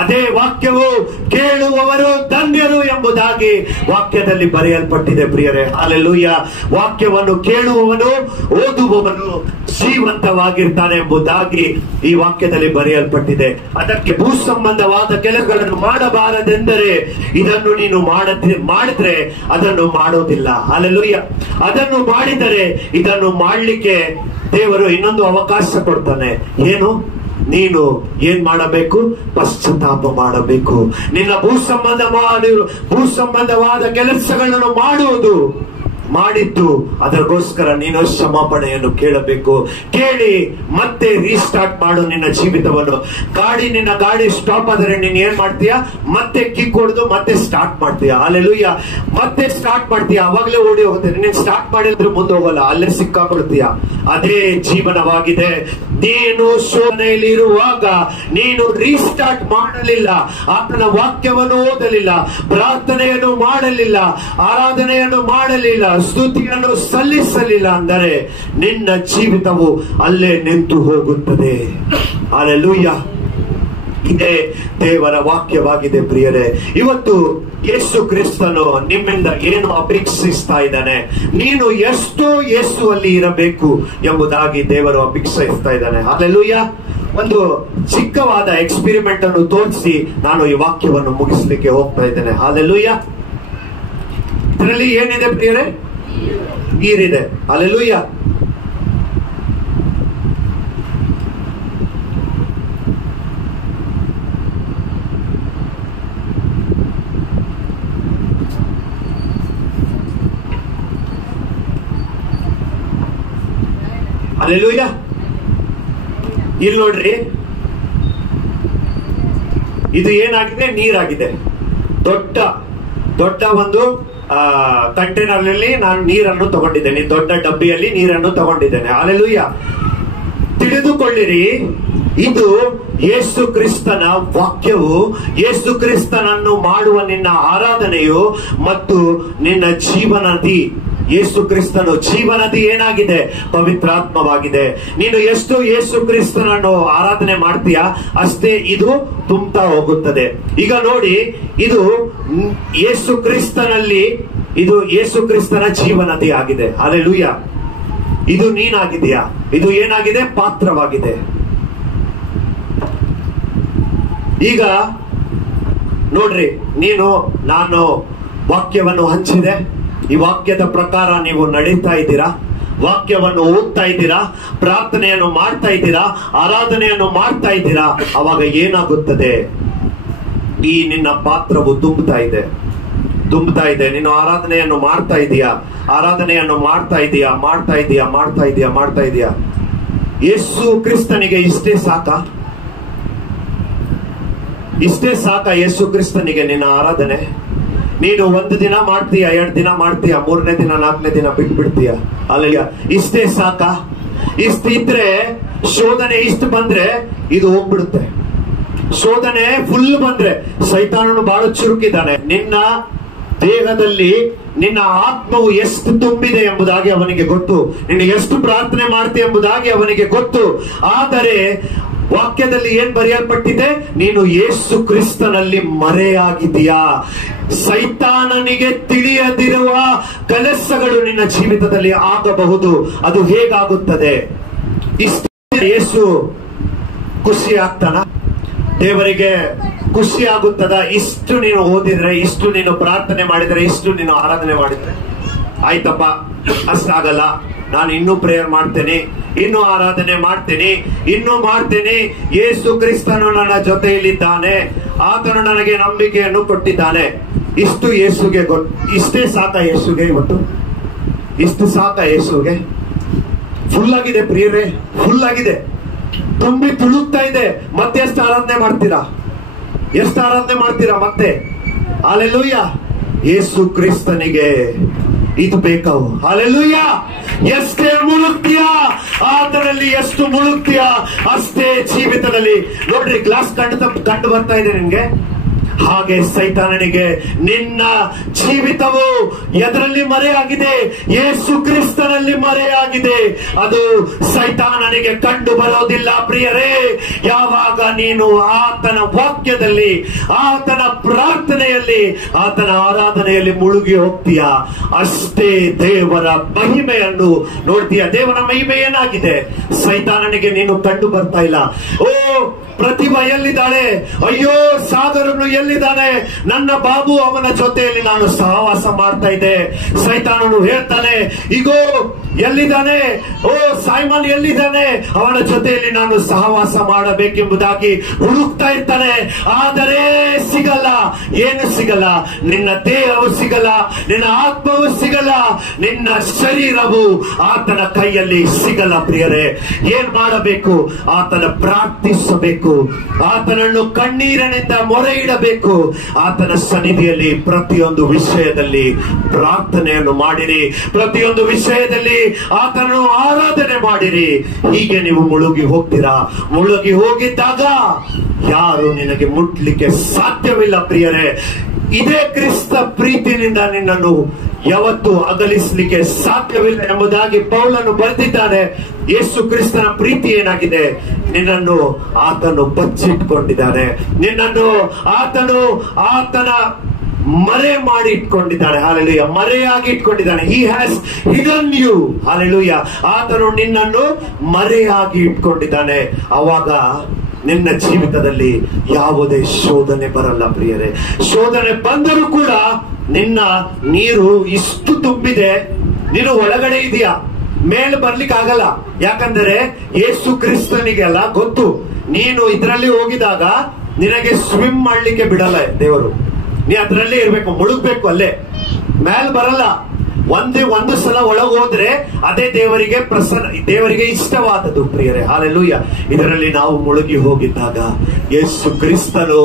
ಅದೇ ವಾಕ್ಯವು ಕೇಳುವವರು ಧನ್ಯರು ಎಂಬುದಾಗಿ ವಾಕ್ಯದಲ್ಲಿ ಬರೆಯಲ್ಪಟ್ಟಿದೆ ಪ್ರಿಯರೇ. ಹಲ್ಲೆಲೂಯಾ. ವಾಕ್ಯವನ್ನು ಕೇಳುವವನು, ಓದುವವನು ಜೀವಂತವಾಗಿರ್ತಾನೆ ಎಂಬುದಾಗಿ ಈ ವಾಕ್ಯದಲ್ಲಿ ಬರೆಯಲ್ಪಟ್ಟಿದೆ. ಅದಕ್ಕೆ ಭೂ ಸಂಬಂಧವಾದ ಕೆಲಸಗಳನ್ನು ಮಾಡಬಾರದೆಂದರೆ ಇದನ್ನು ನೀನು ಮಾಡಿದ್ರೆ ಅದನ್ನು ಮಾಡೋದಿಲ್ಲ. ಹಲ್ಲೆಲೂಯಾ. ಅದನ್ನು ಮಾಡಿದರೆ ಇದನ್ನು ಮಾಡಲಿಕ್ಕೆ ದೇವರು ಇನ್ನೊಂದು ಅವಕಾಶ ಕೊಡ್ತಾನೆ. ಏನು? ನೀನು ಏನ್ ಮಾಡಬೇಕು? ಪಶ್ಚಾತ್ತಾಪ ಮಾಡಬೇಕು. ನಿನ್ನ ಭೂ ಸಂಬಂಧವಾದ ಕೆಲಸಗಳನ್ನು ಮಾಡಿದ್ದು ಅದಕ್ಕೋಸ್ಕರ ನೀನು ಕ್ಷಮಾಪಣೆಯನ್ನು ಕೇಳಬೇಕು. ಕೇಳಿ ಮತ್ತೆ ರೀಸ್ಟಾರ್ಟ್ ಮಾಡು ನಿನ್ನ ಜೀವಿತವನ್ನು. ನಿನ್ನ ಗಾಡಿ ಸ್ಟಾಪ್ ಆದರೆ ನೀನ್ ಏನ್ ಮಾಡ್ತೀಯಾ? ಮತ್ತೆ ಕಿಕ್ ಹೊಡೆದು ಮತ್ತೆ ಸ್ಟಾರ್ಟ್ ಮಾಡ್ತೀಯ. ಹಲ್ಲೆಲೂಯಾ. ಮತ್ತೆ ಸ್ಟಾರ್ಟ್ ಮಾಡ್ತೀಯ. ಅವಾಗಲೇ ಓಡಿ ಹೋಗ್ತೇನೆ. ನೀನ್ ಸ್ಟಾರ್ಟ್ ಮಾಡಿದ್ರೆ ಮುಂದೆ ಹೋಗಲ್ಲ, ಅಲ್ಲೇ ಸಿಕ್ಕಾಕೊಳ್ತೀಯ. ಅದೇ ಜೀವನವಾಗಿದೆ. ನೀನು ಶೋಧನೆಯಲ್ಲಿ ಇರುವಾಗ ನೀನು ರೀಸ್ಟಾರ್ಟ್ ಮಾಡಲಿಲ್ಲ, ಆತನ ವಾಕ್ಯವನ್ನು ಓದಲಿಲ್ಲ, ಪ್ರಾರ್ಥನೆಯನ್ನು ಮಾಡಲಿಲ್ಲ, ಆರಾಧನೆಯನ್ನು ಮಾಡಲಿಲ್ಲ, ಸ್ತುತಿಯನ್ನು ಸಲ್ಲಿಸಲಿಲ್ಲ ಅಂದರೆ ನಿನ್ನ ಜೀವಿತವು ಅಲ್ಲೇ ನಿಂತು ಹೋಗುತ್ತದೆ. ಹಲ್ಲೆಲೂಯಾ. ಇದೇ ದೇವರ ವಾಕ್ಯವಾಗಿದೆ ಪ್ರಿಯರೇ. ಇವತ್ತು ಯೇಸು ಕ್ರಿಸ್ತನು ನಿಮ್ಮಿಂದ ಏನು ಅಪೇಕ್ಷಿಸ್ತಾ ಇದ್ದಾನೆ? ನೀನು ಎಷ್ಟು ಯೇಸುವಲ್ಲಿ ಇರಬೇಕು ಎಂಬುದಾಗಿ ದೇವರು ಅಪೇಕ್ಷಿಸ್ತಾ ಇದ್ದಾನೆ. ಹಲ್ಲೆಲೂಯಾ. ಒಂದು ಚಿಕ್ಕವಾದ ಎಕ್ಸ್ಪೆರಿಮೆಂಟ್ ಅನ್ನು ತೋರಿಸಿ ನಾನು ಈ ವಾಕ್ಯವನ್ನು ಮುಗಿಸ್ಲಿಕ್ಕೆ ಹೋಗ್ತಾ ಇದ್ದೇನೆ. ಹಲ್ಲೆಲೂಯಾ. ಇದರಲ್ಲಿ ಏನಿದೆ ಪ್ರಿಯರೇ? ನೀರಿದೆ. ಹಲ್ಲೆಲೂಯಾ. ಹಲ್ಲೆಲೂಯಾ. ಇಲ್ಲಿ ನೋಡ್ರಿ, ಇದು ಏನಾಗಿದೆ? ನೀರಾಗಿದೆ. ದೊಡ್ಡ ಒಂದು ಕಂಟೈನರ್ ಅಲ್ಲಿ ನಾನು ನೀರನ್ನು ತಗೊಂಡಿದ್ದೇನೆ, ದೊಡ್ಡ ಡಬ್ಬಿಯಲ್ಲಿ ನೀರನ್ನು ತಗೊಂಡಿದ್ದೇನೆ. ಹಲ್ಲೆಲೂಯಾ. ತಿಳಿದುಕೊಳ್ಳಿರಿ, ಇದು ಯೇಸು ಕ್ರಿಸ್ತನ ವಾಕ್ಯವು, ಯೇಸು ಕ್ರಿಸ್ತನನ್ನು ಮಾಡುವ ನಿನ್ನ ಆರಾಧನೆಯು ಮತ್ತು ನಿನ್ನ ಜೀವನದಿ. ಯೇಸು ಕ್ರಿಸ್ತನು ಜೀವನದಿ ಏನಾಗಿದೆ? ಪವಿತ್ರಾತ್ಮವಾಗಿದೆ. ನೀನು ಎಷ್ಟು ಯೇಸು ಕ್ರಿಸ್ತನನ್ನು ಆರಾಧನೆ ಮಾಡ್ತೀಯಾ ಅಷ್ಟೇ ಇದು ತುಂಬುತ್ತಾ ಹೋಗುತ್ತದೆ. ಈಗ ನೋಡಿ, ಇದು ಯೇಸು ಕ್ರಿಸ್ತನಲ್ಲಿ, ಇದು ಯೇಸು ಕ್ರಿಸ್ತನ ಜೀವನದಿ ಆಗಿದೆ. ಹಲ್ಲೆಲೂಯಾ. ಇದು ನೀನಾಗಿದೆಯಾ? ಇದು ಏನಾಗಿದೆ? ಪಾತ್ರವಾಗಿದೆ. ಈಗ ನೋಡ್ರಿ, ನಾನು ವಾಕ್ಯವನ್ನು ಹಂಚಿದೆ. ಈ ವಾಕ್ಯದ ಪ್ರಕಾರ ನೀವು ನಡೀತಾ ಇದ್ದೀರಾ, ವಾಕ್ಯವನ್ನು ಓದ್ತಾ ಇದ್ದೀರಾ, ಪ್ರಾರ್ಥನೆಯನ್ನು ಮಾಡ್ತಾ ಇದ್ದೀರಾ, ಆರಾಧನೆಯನ್ನು ಮಾಡ್ತಾ ಇದ್ದೀರಾ. ಅವಾಗ ಏನಾಗುತ್ತದೆ? ಈ ನಿನ್ನ ಪಾತ್ರವು ತುಂಬುತ್ತಾ ಇದೆ. ನೀನು ಆರಾಧನೆಯನ್ನು ಮಾಡ್ತಾ ಇದೀಯಾ. ಯೇಸು ಕ್ರಿಸ್ತನಿಗೆ ಇಷ್ಟೇ ಸಾಕ ಯೇಸು ಕ್ರಿಸ್ತನಿಗೆ ನಿನ್ನ ಆರಾಧನೆ? ನೀನು ಒಂದು ದಿನ ಮಾಡ್ತೀಯ, 2 ದಿನ ಮಾಡ್ತೀಯ, 3ನೇ ದಿನ 4ನೇ ದಿನ ಬಿಟ್ಬಿಡ್ತೀಯ. ಅಲ್ಲಯ್ಯ, ಇಷ್ಟೇ ಸಾಕ? ಇಷ್ಟಿದ್ರೆ, ಶೋಧನೆ ಇಷ್ಟು ಬಂದ್ರೆ ಇದು ಹೋಗ್ಬಿಡುತ್ತೆ. ಶೋಧನೆ ಫುಲ್ ಬಂದ್ರೆ, ಸೈತಾನನು ಬಹಳ ಚುರುಕಿದ್ದಾನೆ. ನಿನ್ನ ದೇಹದಲ್ಲಿ ನಿನ್ನ ಆತ್ಮವು ಎಷ್ಟು ತುಂಬಿದೆ ಎಂಬುದಾಗಿ ಅವನಿಗೆ ಗೊತ್ತು. ನೀನು ಎಷ್ಟು ಪ್ರಾರ್ಥನೆ ಮಾಡ್ತೀಯ ಎಂಬುದಾಗಿ ಅವನಿಗೆ ಗೊತ್ತು. ಆದರೆ ವಾಕ್ಯದಲ್ಲಿ ಏನ್ ಬರೆಯಲ್ಪಟ್ಟಿದೆ? ನೀನು ಯೇಸು ಕ್ರಿಸ್ತನಲ್ಲಿ ಮರೆಯಾಗಿದೆಯಾ? ಸೈತಾನನಿಗೆ ತಿಳಿಯದಿರುವ ಕೆಲಸಗಳು ನಿನ್ನ ಜೀವಿತದಲ್ಲಿ ಆಗಬಹುದು. ಅದು ಹೇಗಾಗುತ್ತದೆ? ಯೇಸು ಖುಷಿ ಆಗ್ತಾನ? ದೇವರಿಗೆ ಖುಷಿ ಆಗುತ್ತದ? ಇಷ್ಟು ನೀನು ಓದಿದ್ರೆ, ಇಷ್ಟು ನೀನು ಪ್ರಾರ್ಥನೆ ಮಾಡಿದ್ರೆ, ಇಷ್ಟು ನೀನು ಆರಾಧನೆ ಮಾಡಿದ್ರೆ? ಆಯ್ತಪ್ಪ, ಅಷ್ಟಾಗಲ್ಲ, ನಾನು ಇನ್ನೂ ಪ್ರೇಯರ್ ಮಾಡ್ತೇನೆ, ಇನ್ನೂ ಆರಾಧನೆ ಮಾಡ್ತೇನೆ, ಯೇಸು ಕ್ರಿಸ್ತನು ನನ್ನ ಜೊತೆಯಲ್ಲಿದ್ದಾನೆ, ಆತನು ನನಗೆ ನಂಬಿಕೆಯನ್ನು ಕೊಟ್ಟಿದ್ದಾನೆ. ಇಷ್ಟು ಯೇಸುಗೆ ಇಷ್ಟೇ ಸಾಕ ಯೇಸುಗೆ? ಇವತ್ತು ಇಷ್ಟು ಸಾಕ ಯೇಸುಗೆ? ಫುಲ್ ಆಗಿದೆ ಪ್ರಿಯರೇ, ಫುಲ್ ಆಗಿದೆ, ತುಂಬಿ ತುಳುಕ್ತಾ ಇದೆ. ಮತ್ತೆ ಎಷ್ಟು ಆರಾಧನೆ ಮಾಡ್ತೀರಾ ಮತ್ತೆ? ಹಲ್ಲೆಲೂಯಾ. ಯೇಸು ಕ್ರಿಸ್ತನಿಗೆ ಇದು ಬೇಕಾವು. ಹಲ್ಲೆಲೂಯಾ. ಎಷ್ಟೇ ಮುಳುಗ್ತೀಯಾ, ಆತನಲ್ಲಿ ಎಷ್ಟು ಮುಳುಗ್ತೀಯಾ ಅಷ್ಟೇ ಜೀವಿತದಲ್ಲಿ. ನೋಡ್ರಿ, ಗ್ಲಾಸ್ ಕಂಡು ಬರ್ತಾ ಇದೆ ನಿನ್ಗೆ. ಹಾಗೆ ಸೈತಾನನಿಗೆ ನಿನ್ನ ಜೀವಿತವು ಎದರಲ್ಲಿ ಮರೆಯಾಗಿದೆ? ಯೇಸು ಕ್ರಿಸ್ತನಲ್ಲಿ ಮರೆಯಾಗಿದೆ. ಅದು ಸೈತಾನನಿಗೆ ಕಂಡು ಬರೋದಿಲ್ಲ ಪ್ರಿಯರೇ. ಯಾವಾಗ ನೀನು ಆತನ ವಾಕ್ಯದಲ್ಲಿ, ಆತನ ಪ್ರಾರ್ಥನೆಯಲ್ಲಿ, ಆತನ ಆರಾಧನೆಯಲ್ಲಿ ಮುಳುಗಿ ಹೋಗ್ತೀಯಾ ಅಷ್ಟೇ ದೇವರ ಮಹಿಮೆಯನ್ನು ನೋಡ್ತೀಯ. ದೇವರ ಮಹಿಮೆ ಏನಾಗಿದೆ? ಸೈತಾನನಿಗೆ ನೀನು ಕಂಡು ಬರ್ತಾ ಇಲ್ಲ. ಓ, ಪ್ರತಿಭಾ ಎಲ್ಲಿದ್ದಾಳೆ? ಅಯ್ಯೋ, ಸಾಗರನು ಎಲ್ಲಿದ್ದಾನೆ? ನನ್ನ ಬಾಬು ಅವನ ಜೊತೆಯಲ್ಲಿ ನಾನು ಸಹವಾಸ ಮಾಡ್ತಾ ಇದ್ದೆ. ಸೈತಾನನು ಹೇಳ್ತಾನೆ, ಇಗೋ ಎಲ್ಲಿದ್ದಾನೆ, ಓ ಸೈಮನ್ ಎಲ್ಲಿದ್ದಾನೆ, ಅವನ ಜೊತೆಯಲ್ಲಿ ನಾನು ಸಹವಾಸ ಮಾಡಬೇಕೆಂಬುದಾಗಿ ಹುಡುಕ್ತಾ ಇರ್ತಾನೆ. ಆದರೆ ಸಿಗಲ್ಲ. ಏನು ಸಿಗಲ್ಲ? ನಿನ್ನ ದೇಹವು ಸಿಗಲ್ಲ, ನಿನ್ನ ಆತ್ಮವು ಸಿಗಲ್ಲ, ನಿನ್ನ ಶರೀರವು ಆತನ ಕೈಯಲ್ಲಿ ಸಿಗಲ್ಲ. ಪ್ರಿಯರೇ, ಏನ್ ಮಾಡಬೇಕು? ಆತನ ಪ್ರಾರ್ಥಿಸಬೇಕು, ಆತನನ್ನು ಕಣ್ಣೀರಿನಿಂದ ಮೊರೆ ಇಡಬೇಕು, ಆತನ ಸನ್ನಿಧಿಯಲ್ಲಿ ಪ್ರತಿಯೊಂದು ವಿಷಯದಲ್ಲಿ ಪ್ರಾರ್ಥನೆಯನ್ನು ಮಾಡಿರಿ, ಪ್ರತಿಯೊಂದು ವಿಷಯದಲ್ಲಿ ಆತನನ್ನು ಆರಾಧನೆ ಮಾಡಿರಿ. ಹೀಗೆ ನೀವು ಮುಳುಗಿ ಹೋಗ್ತೀರಾ. ಮುಳುಗಿ ಹೋಗಿದ್ದಾಗ ಯಾರು ನಿನಗೆ ಮುಟ್ಲಿಕ್ಕೆ ಸಾಧ್ಯವಿಲ್ಲ. ಪ್ರಿಯರೇ, ಇದೇ ಕ್ರಿಸ್ತ ಪ್ರೀತಿನಿಂದ ನಿನ್ನನ್ನು ಯಾವತ್ತು ಅಗಲಿಸಲಿಕ್ಕೆ ಸಾಧ್ಯವಿಲ್ಲ ಎಂಬುದಾಗಿ ಪೌಲನು ಬರೆದಿದ್ದಾನೆ. ಯೇಸು ಕ್ರಿಸ್ತನ ಪ್ರೀತಿ ಏನಾಗಿದೆ? ನಿನ್ನನ್ನು ಆತನು ಬಚ್ಚಿಟ್ಕೊಂಡಿದ್ದಾನೆ, ನಿನ್ನನ್ನು ಆತನ ಮರೆ ಮಾಡಿ ಇಟ್ಕೊಂಡಿದ್ದಾನೆ. ಹಾಲೆಲೂಯ. ಮರೆಯಾಗಿ ಇಟ್ಕೊಂಡಿದ್ದಾನೆ. He has hidden you. Hallelujah. ಆತನು ನಿನ್ನನ್ನು ಮರೆಯಾಗಿ ಇಟ್ಕೊಂಡಿದ್ದಾನೆ. ಅವಾಗ ನಿನ್ನ ಜೀವಿತದಲ್ಲಿ ಯಾವುದೇ ಶೋಧನೆ ಬರಲ್ಲ. ಪ್ರಿಯರೇ, ಶೋಧನೆ ಬಂದರೂ ಕೂಡ ನಿನ್ನ ನೀರು ಇಷ್ಟು ತುಂಬಿದೆ, ನೀನು ಒಳಗಡೆ ಇದೆಯಾ, ಮೇಲೆ ಬರ್ಲಿಕ್ಕೆ ಆಗಲ್ಲ. ಯಾಕಂದರೆ ಯೇಸು ಕ್ರಿಸ್ತನಿಗೆಲ್ಲ ಗೊತ್ತು, ನೀನು ಇದರಲ್ಲಿ ಹೋಗಿದಾಗ ನಿನಗೆ ಸ್ವಿಮ್ ಮಾಡ್ಲಿಕ್ಕೆ ಬಿಡಲ್ಲ ದೇವರು. ನೀ ಅದರಲ್ಲೇ ಇರ್ಬೇಕು, ಮುಳುಗ್ಬೇಕು, ಅಲ್ಲೇ ಮೇಲೆ ಬರಲ್ಲ. ಒಂದು ಸಲ ಒಳಗೋದ್ರೆ ಅದೇ ದೇವರಿಗೆ ಇಷ್ಟವಾದದ್ದು. ಪ್ರಿಯರೇ, ಹಾಲೆಲೂಯ. ಇದರಲ್ಲಿ ನಾವು ಮುಳುಗಿ ಹೋಗಿದ್ದಾಗ ಯೇಸು ಕ್ರಿಸ್ತನು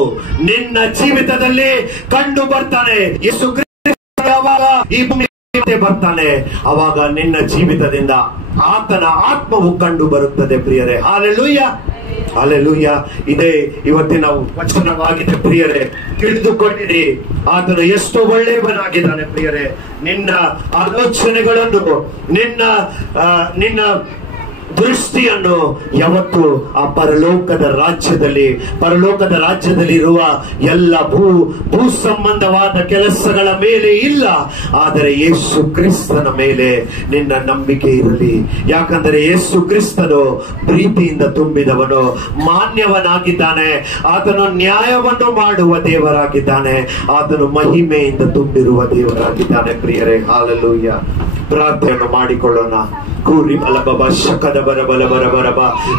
ನಿನ್ನ ಜೀವಿತದಲ್ಲಿ ಕಂಡು ಬರ್ತಾನೆ. ಯೇಸು ಕ್ರಿಸ್ತ ಯಾವಾಗ ಈ ಭೂಮಿಗೆ ಬರ್ತಾನೆ, ಅವಾಗ ನಿನ್ನ ಜೀವಿತದಿಂದ ಆತನ ಆತ್ಮವು ಕಂಡು ಬರುತ್ತದೆ. ಪ್ರಿಯರೇ, ಹಾಲೆಲೂಯ, ಹಾಲೆಲೂಯ. ಇದೇ ಇವತ್ತಿನ ವಚನವಾಗಿದೆ. ಪ್ರಿಯರೇ, ತಿಳಿದುಕೊಂಡಿರಿ, ಆತನು ಎಷ್ಟು ಒಳ್ಳೆಯವನಾಗಿದ್ದಾನೆ. ಪ್ರಿಯರೇ, ನಿನ್ನ ಆಲೋಚನೆಗಳನ್ನು, ನಿನ್ನ ದೃಷ್ಟಿಯನ್ನು ಯಾವತ್ತು ಆ ಪರಲೋಕದ ರಾಜ್ಯದಲ್ಲಿ ಇರುವ ಎಲ್ಲ ಭೂ ಸಂಬಂಧವಾದ ಕೆಲಸಗಳ ಮೇಲೆ ಇಲ್ಲ, ಆದರೆ ಯೇಸು ಕ್ರಿಸ್ತನ ಮೇಲೆ ನಿನ್ನ ನಂಬಿಕೆ ಇರಲಿ. ಯಾಕಂದರೆ ಯೇಸು ಕ್ರಿಸ್ತನು ಪ್ರೀತಿಯಿಂದ ತುಂಬಿದವನು, ಮಾನ್ಯವನಾಗಿದ್ದಾನೆ, ಆತನು ನ್ಯಾಯವನ್ನು ಮಾಡುವ ದೇವರಾಗಿದ್ದಾನೆ, ಆತನು ಮಹಿಮೆಯಿಂದ ತುಂಬಿರುವ ದೇವರಾಗಿದ್ದಾನೆ. ಪ್ರಿಯರೇ, ಹಾಲೆಲೂಯ. ಪ್ರಾರ್ಥನೆಯನ್ನು ಮಾಡಿಕೊಳ್ಳೋಣ. ಕೂರಿ ಬಲಬಬ ಶಕದ ಬರಬರ.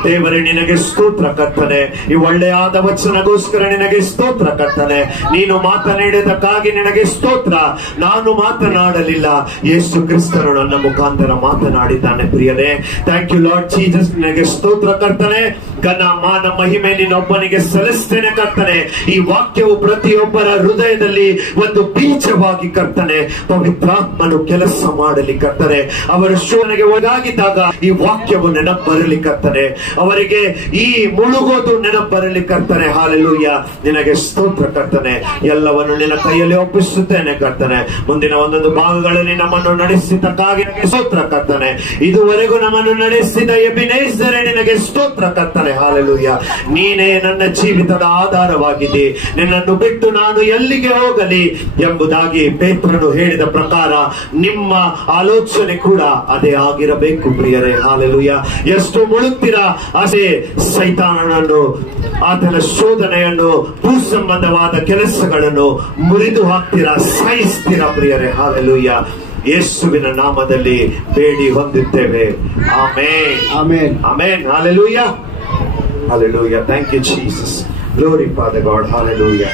ದೇವರೇ, ನಿನಗೆ ಸ್ತೋತ್ರ ಕರ್ತನೆ. ಈ ಒಳ್ಳೆಯಾದ ವಚನಗೋಸ್ಕರ ನಿನಗೆ ಸ್ತೋತ್ರ ಕರ್ತನೆ. ನೀನು ಮಾತನಾಡಿದಕ್ಕಾಗಿ ನಿನಗೆ ಸ್ತೋತ್ರ. ನಾನು ಮಾತನಾಡಲಿಲ್ಲ, ಯೇಸು ಕ್ರಿಸ್ತನು ನನ್ನ ಮುಖಾಂತರ ಮಾತನಾಡಿದ್ದಾನೆ. ಪ್ರಿಯನೇ, ಥ್ಯಾಂಕ್ ಯು ಲಾರ್ಡ್ ಜೀಸಸ್. ನಿನಗೆ ಸ್ತೋತ್ರ ಕರ್ತನೆ. ಘನ ಮಾನ ಮಹಿಮೆ ನಿನ್ನೊಬ್ಬನಿಗೆ ಸಲ್ಲಿಸ್ತೇನೆ ಕರ್ತನೆ. ಈ ವಾಕ್ಯವು ಪ್ರತಿಯೊಬ್ಬರ ಹೃದಯದಲ್ಲಿ ಒಂದು ಬೀಜವಾಗಿ ಕರ್ತನೆ ಪವಿತ್ರಾತ್ಮನು ಕೆಲಸ ಮಾಡಲಿ ಕರ್ತನೆ. ಅವರ ಶೋಧನೆಗೆ ಒಳಗಾಗಿದ್ದಾಗ ಈ ವಾಕ್ಯವು ನೆನಪು ಬರಲಿ ಕರ್ತನೆ. ಅವರಿಗೆ ಈ ಮುಳುಗೋದು ನೆನಪು ಬರಲಿ ಕರ್ತನೆ. ಹಾಲೆಲೂಯ. ನಿನಗೆ ಸ್ತೋತ್ರ ಕರ್ತನೆ. ಎಲ್ಲವನ್ನು ನಿನ್ನ ಕೈಯಲ್ಲಿ ಒಪ್ಪಿಸುತ್ತೇನೆ ಕರ್ತನೆ. ಮುಂದಿನ ಒಂದೊಂದು ಭಾಗಗಳಲ್ಲಿ ನಮ್ಮನ್ನು ನಡೆಸಿದ್ದಕ್ಕಾಗಿ ನಿನಗೆ ಸ್ತೋತ್ರ ಕರ್ತನೆ. ಇದುವರೆಗೂ ನಮ್ಮನ್ನು ನಡೆಸಿದ ಎಬಿನೇಸರೇ, ನಿನಗೆ ಸ್ತೋತ್ರ ಕರ್ತನೆ. ಹಾಲೆಲೂಯ. ನೀನೇ ನನ್ನ ಜೀವಿತದ ಆಧಾರವಾಗಿದೆ. ನಿನ್ನನ್ನು ಬಿಟ್ಟು ನಾನು ಎಲ್ಲಿಗೆ ಹೋಗಲಿ ಎಂಬುದಾಗಿ ಪೇತ್ರನು ಹೇಳಿದ ಪ್ರಕಾರ ನಿಮ್ಮ ಆಲೋಚನೆ ಕೂಡ ಅದೇ ಆಗಿರಬೇಕು. ಪ್ರಿಯರೇ, ಹಾಲೆಲೂಯ. ಎಷ್ಟು ಮುಳುಗ್ತೀರಾ ಅದೇ ಸೈತಾನನನ್ನು, ಆತನ ಶೋಧನೆಯನ್ನು, ಭೂ ಸಂಬಂಧವಾದ ಕೆಲಸಗಳನ್ನು ಮುರಿದು ಹಾಕ್ತೀರಾ, ಸಾಯಿಸ್ತೀರಾ. ಪ್ರಿಯರೇ, ಹಾಲೆಲೂಯ. ಯೇಸುವಿನ ನಾಮದಲ್ಲಿ ಬೇಡಿ ಹೊಂದುತ್ತೇವೆ. Amen, amen, amen. Hallelujah, hallelujah. Thank you Jesus. Glory Father God. Hallelujah.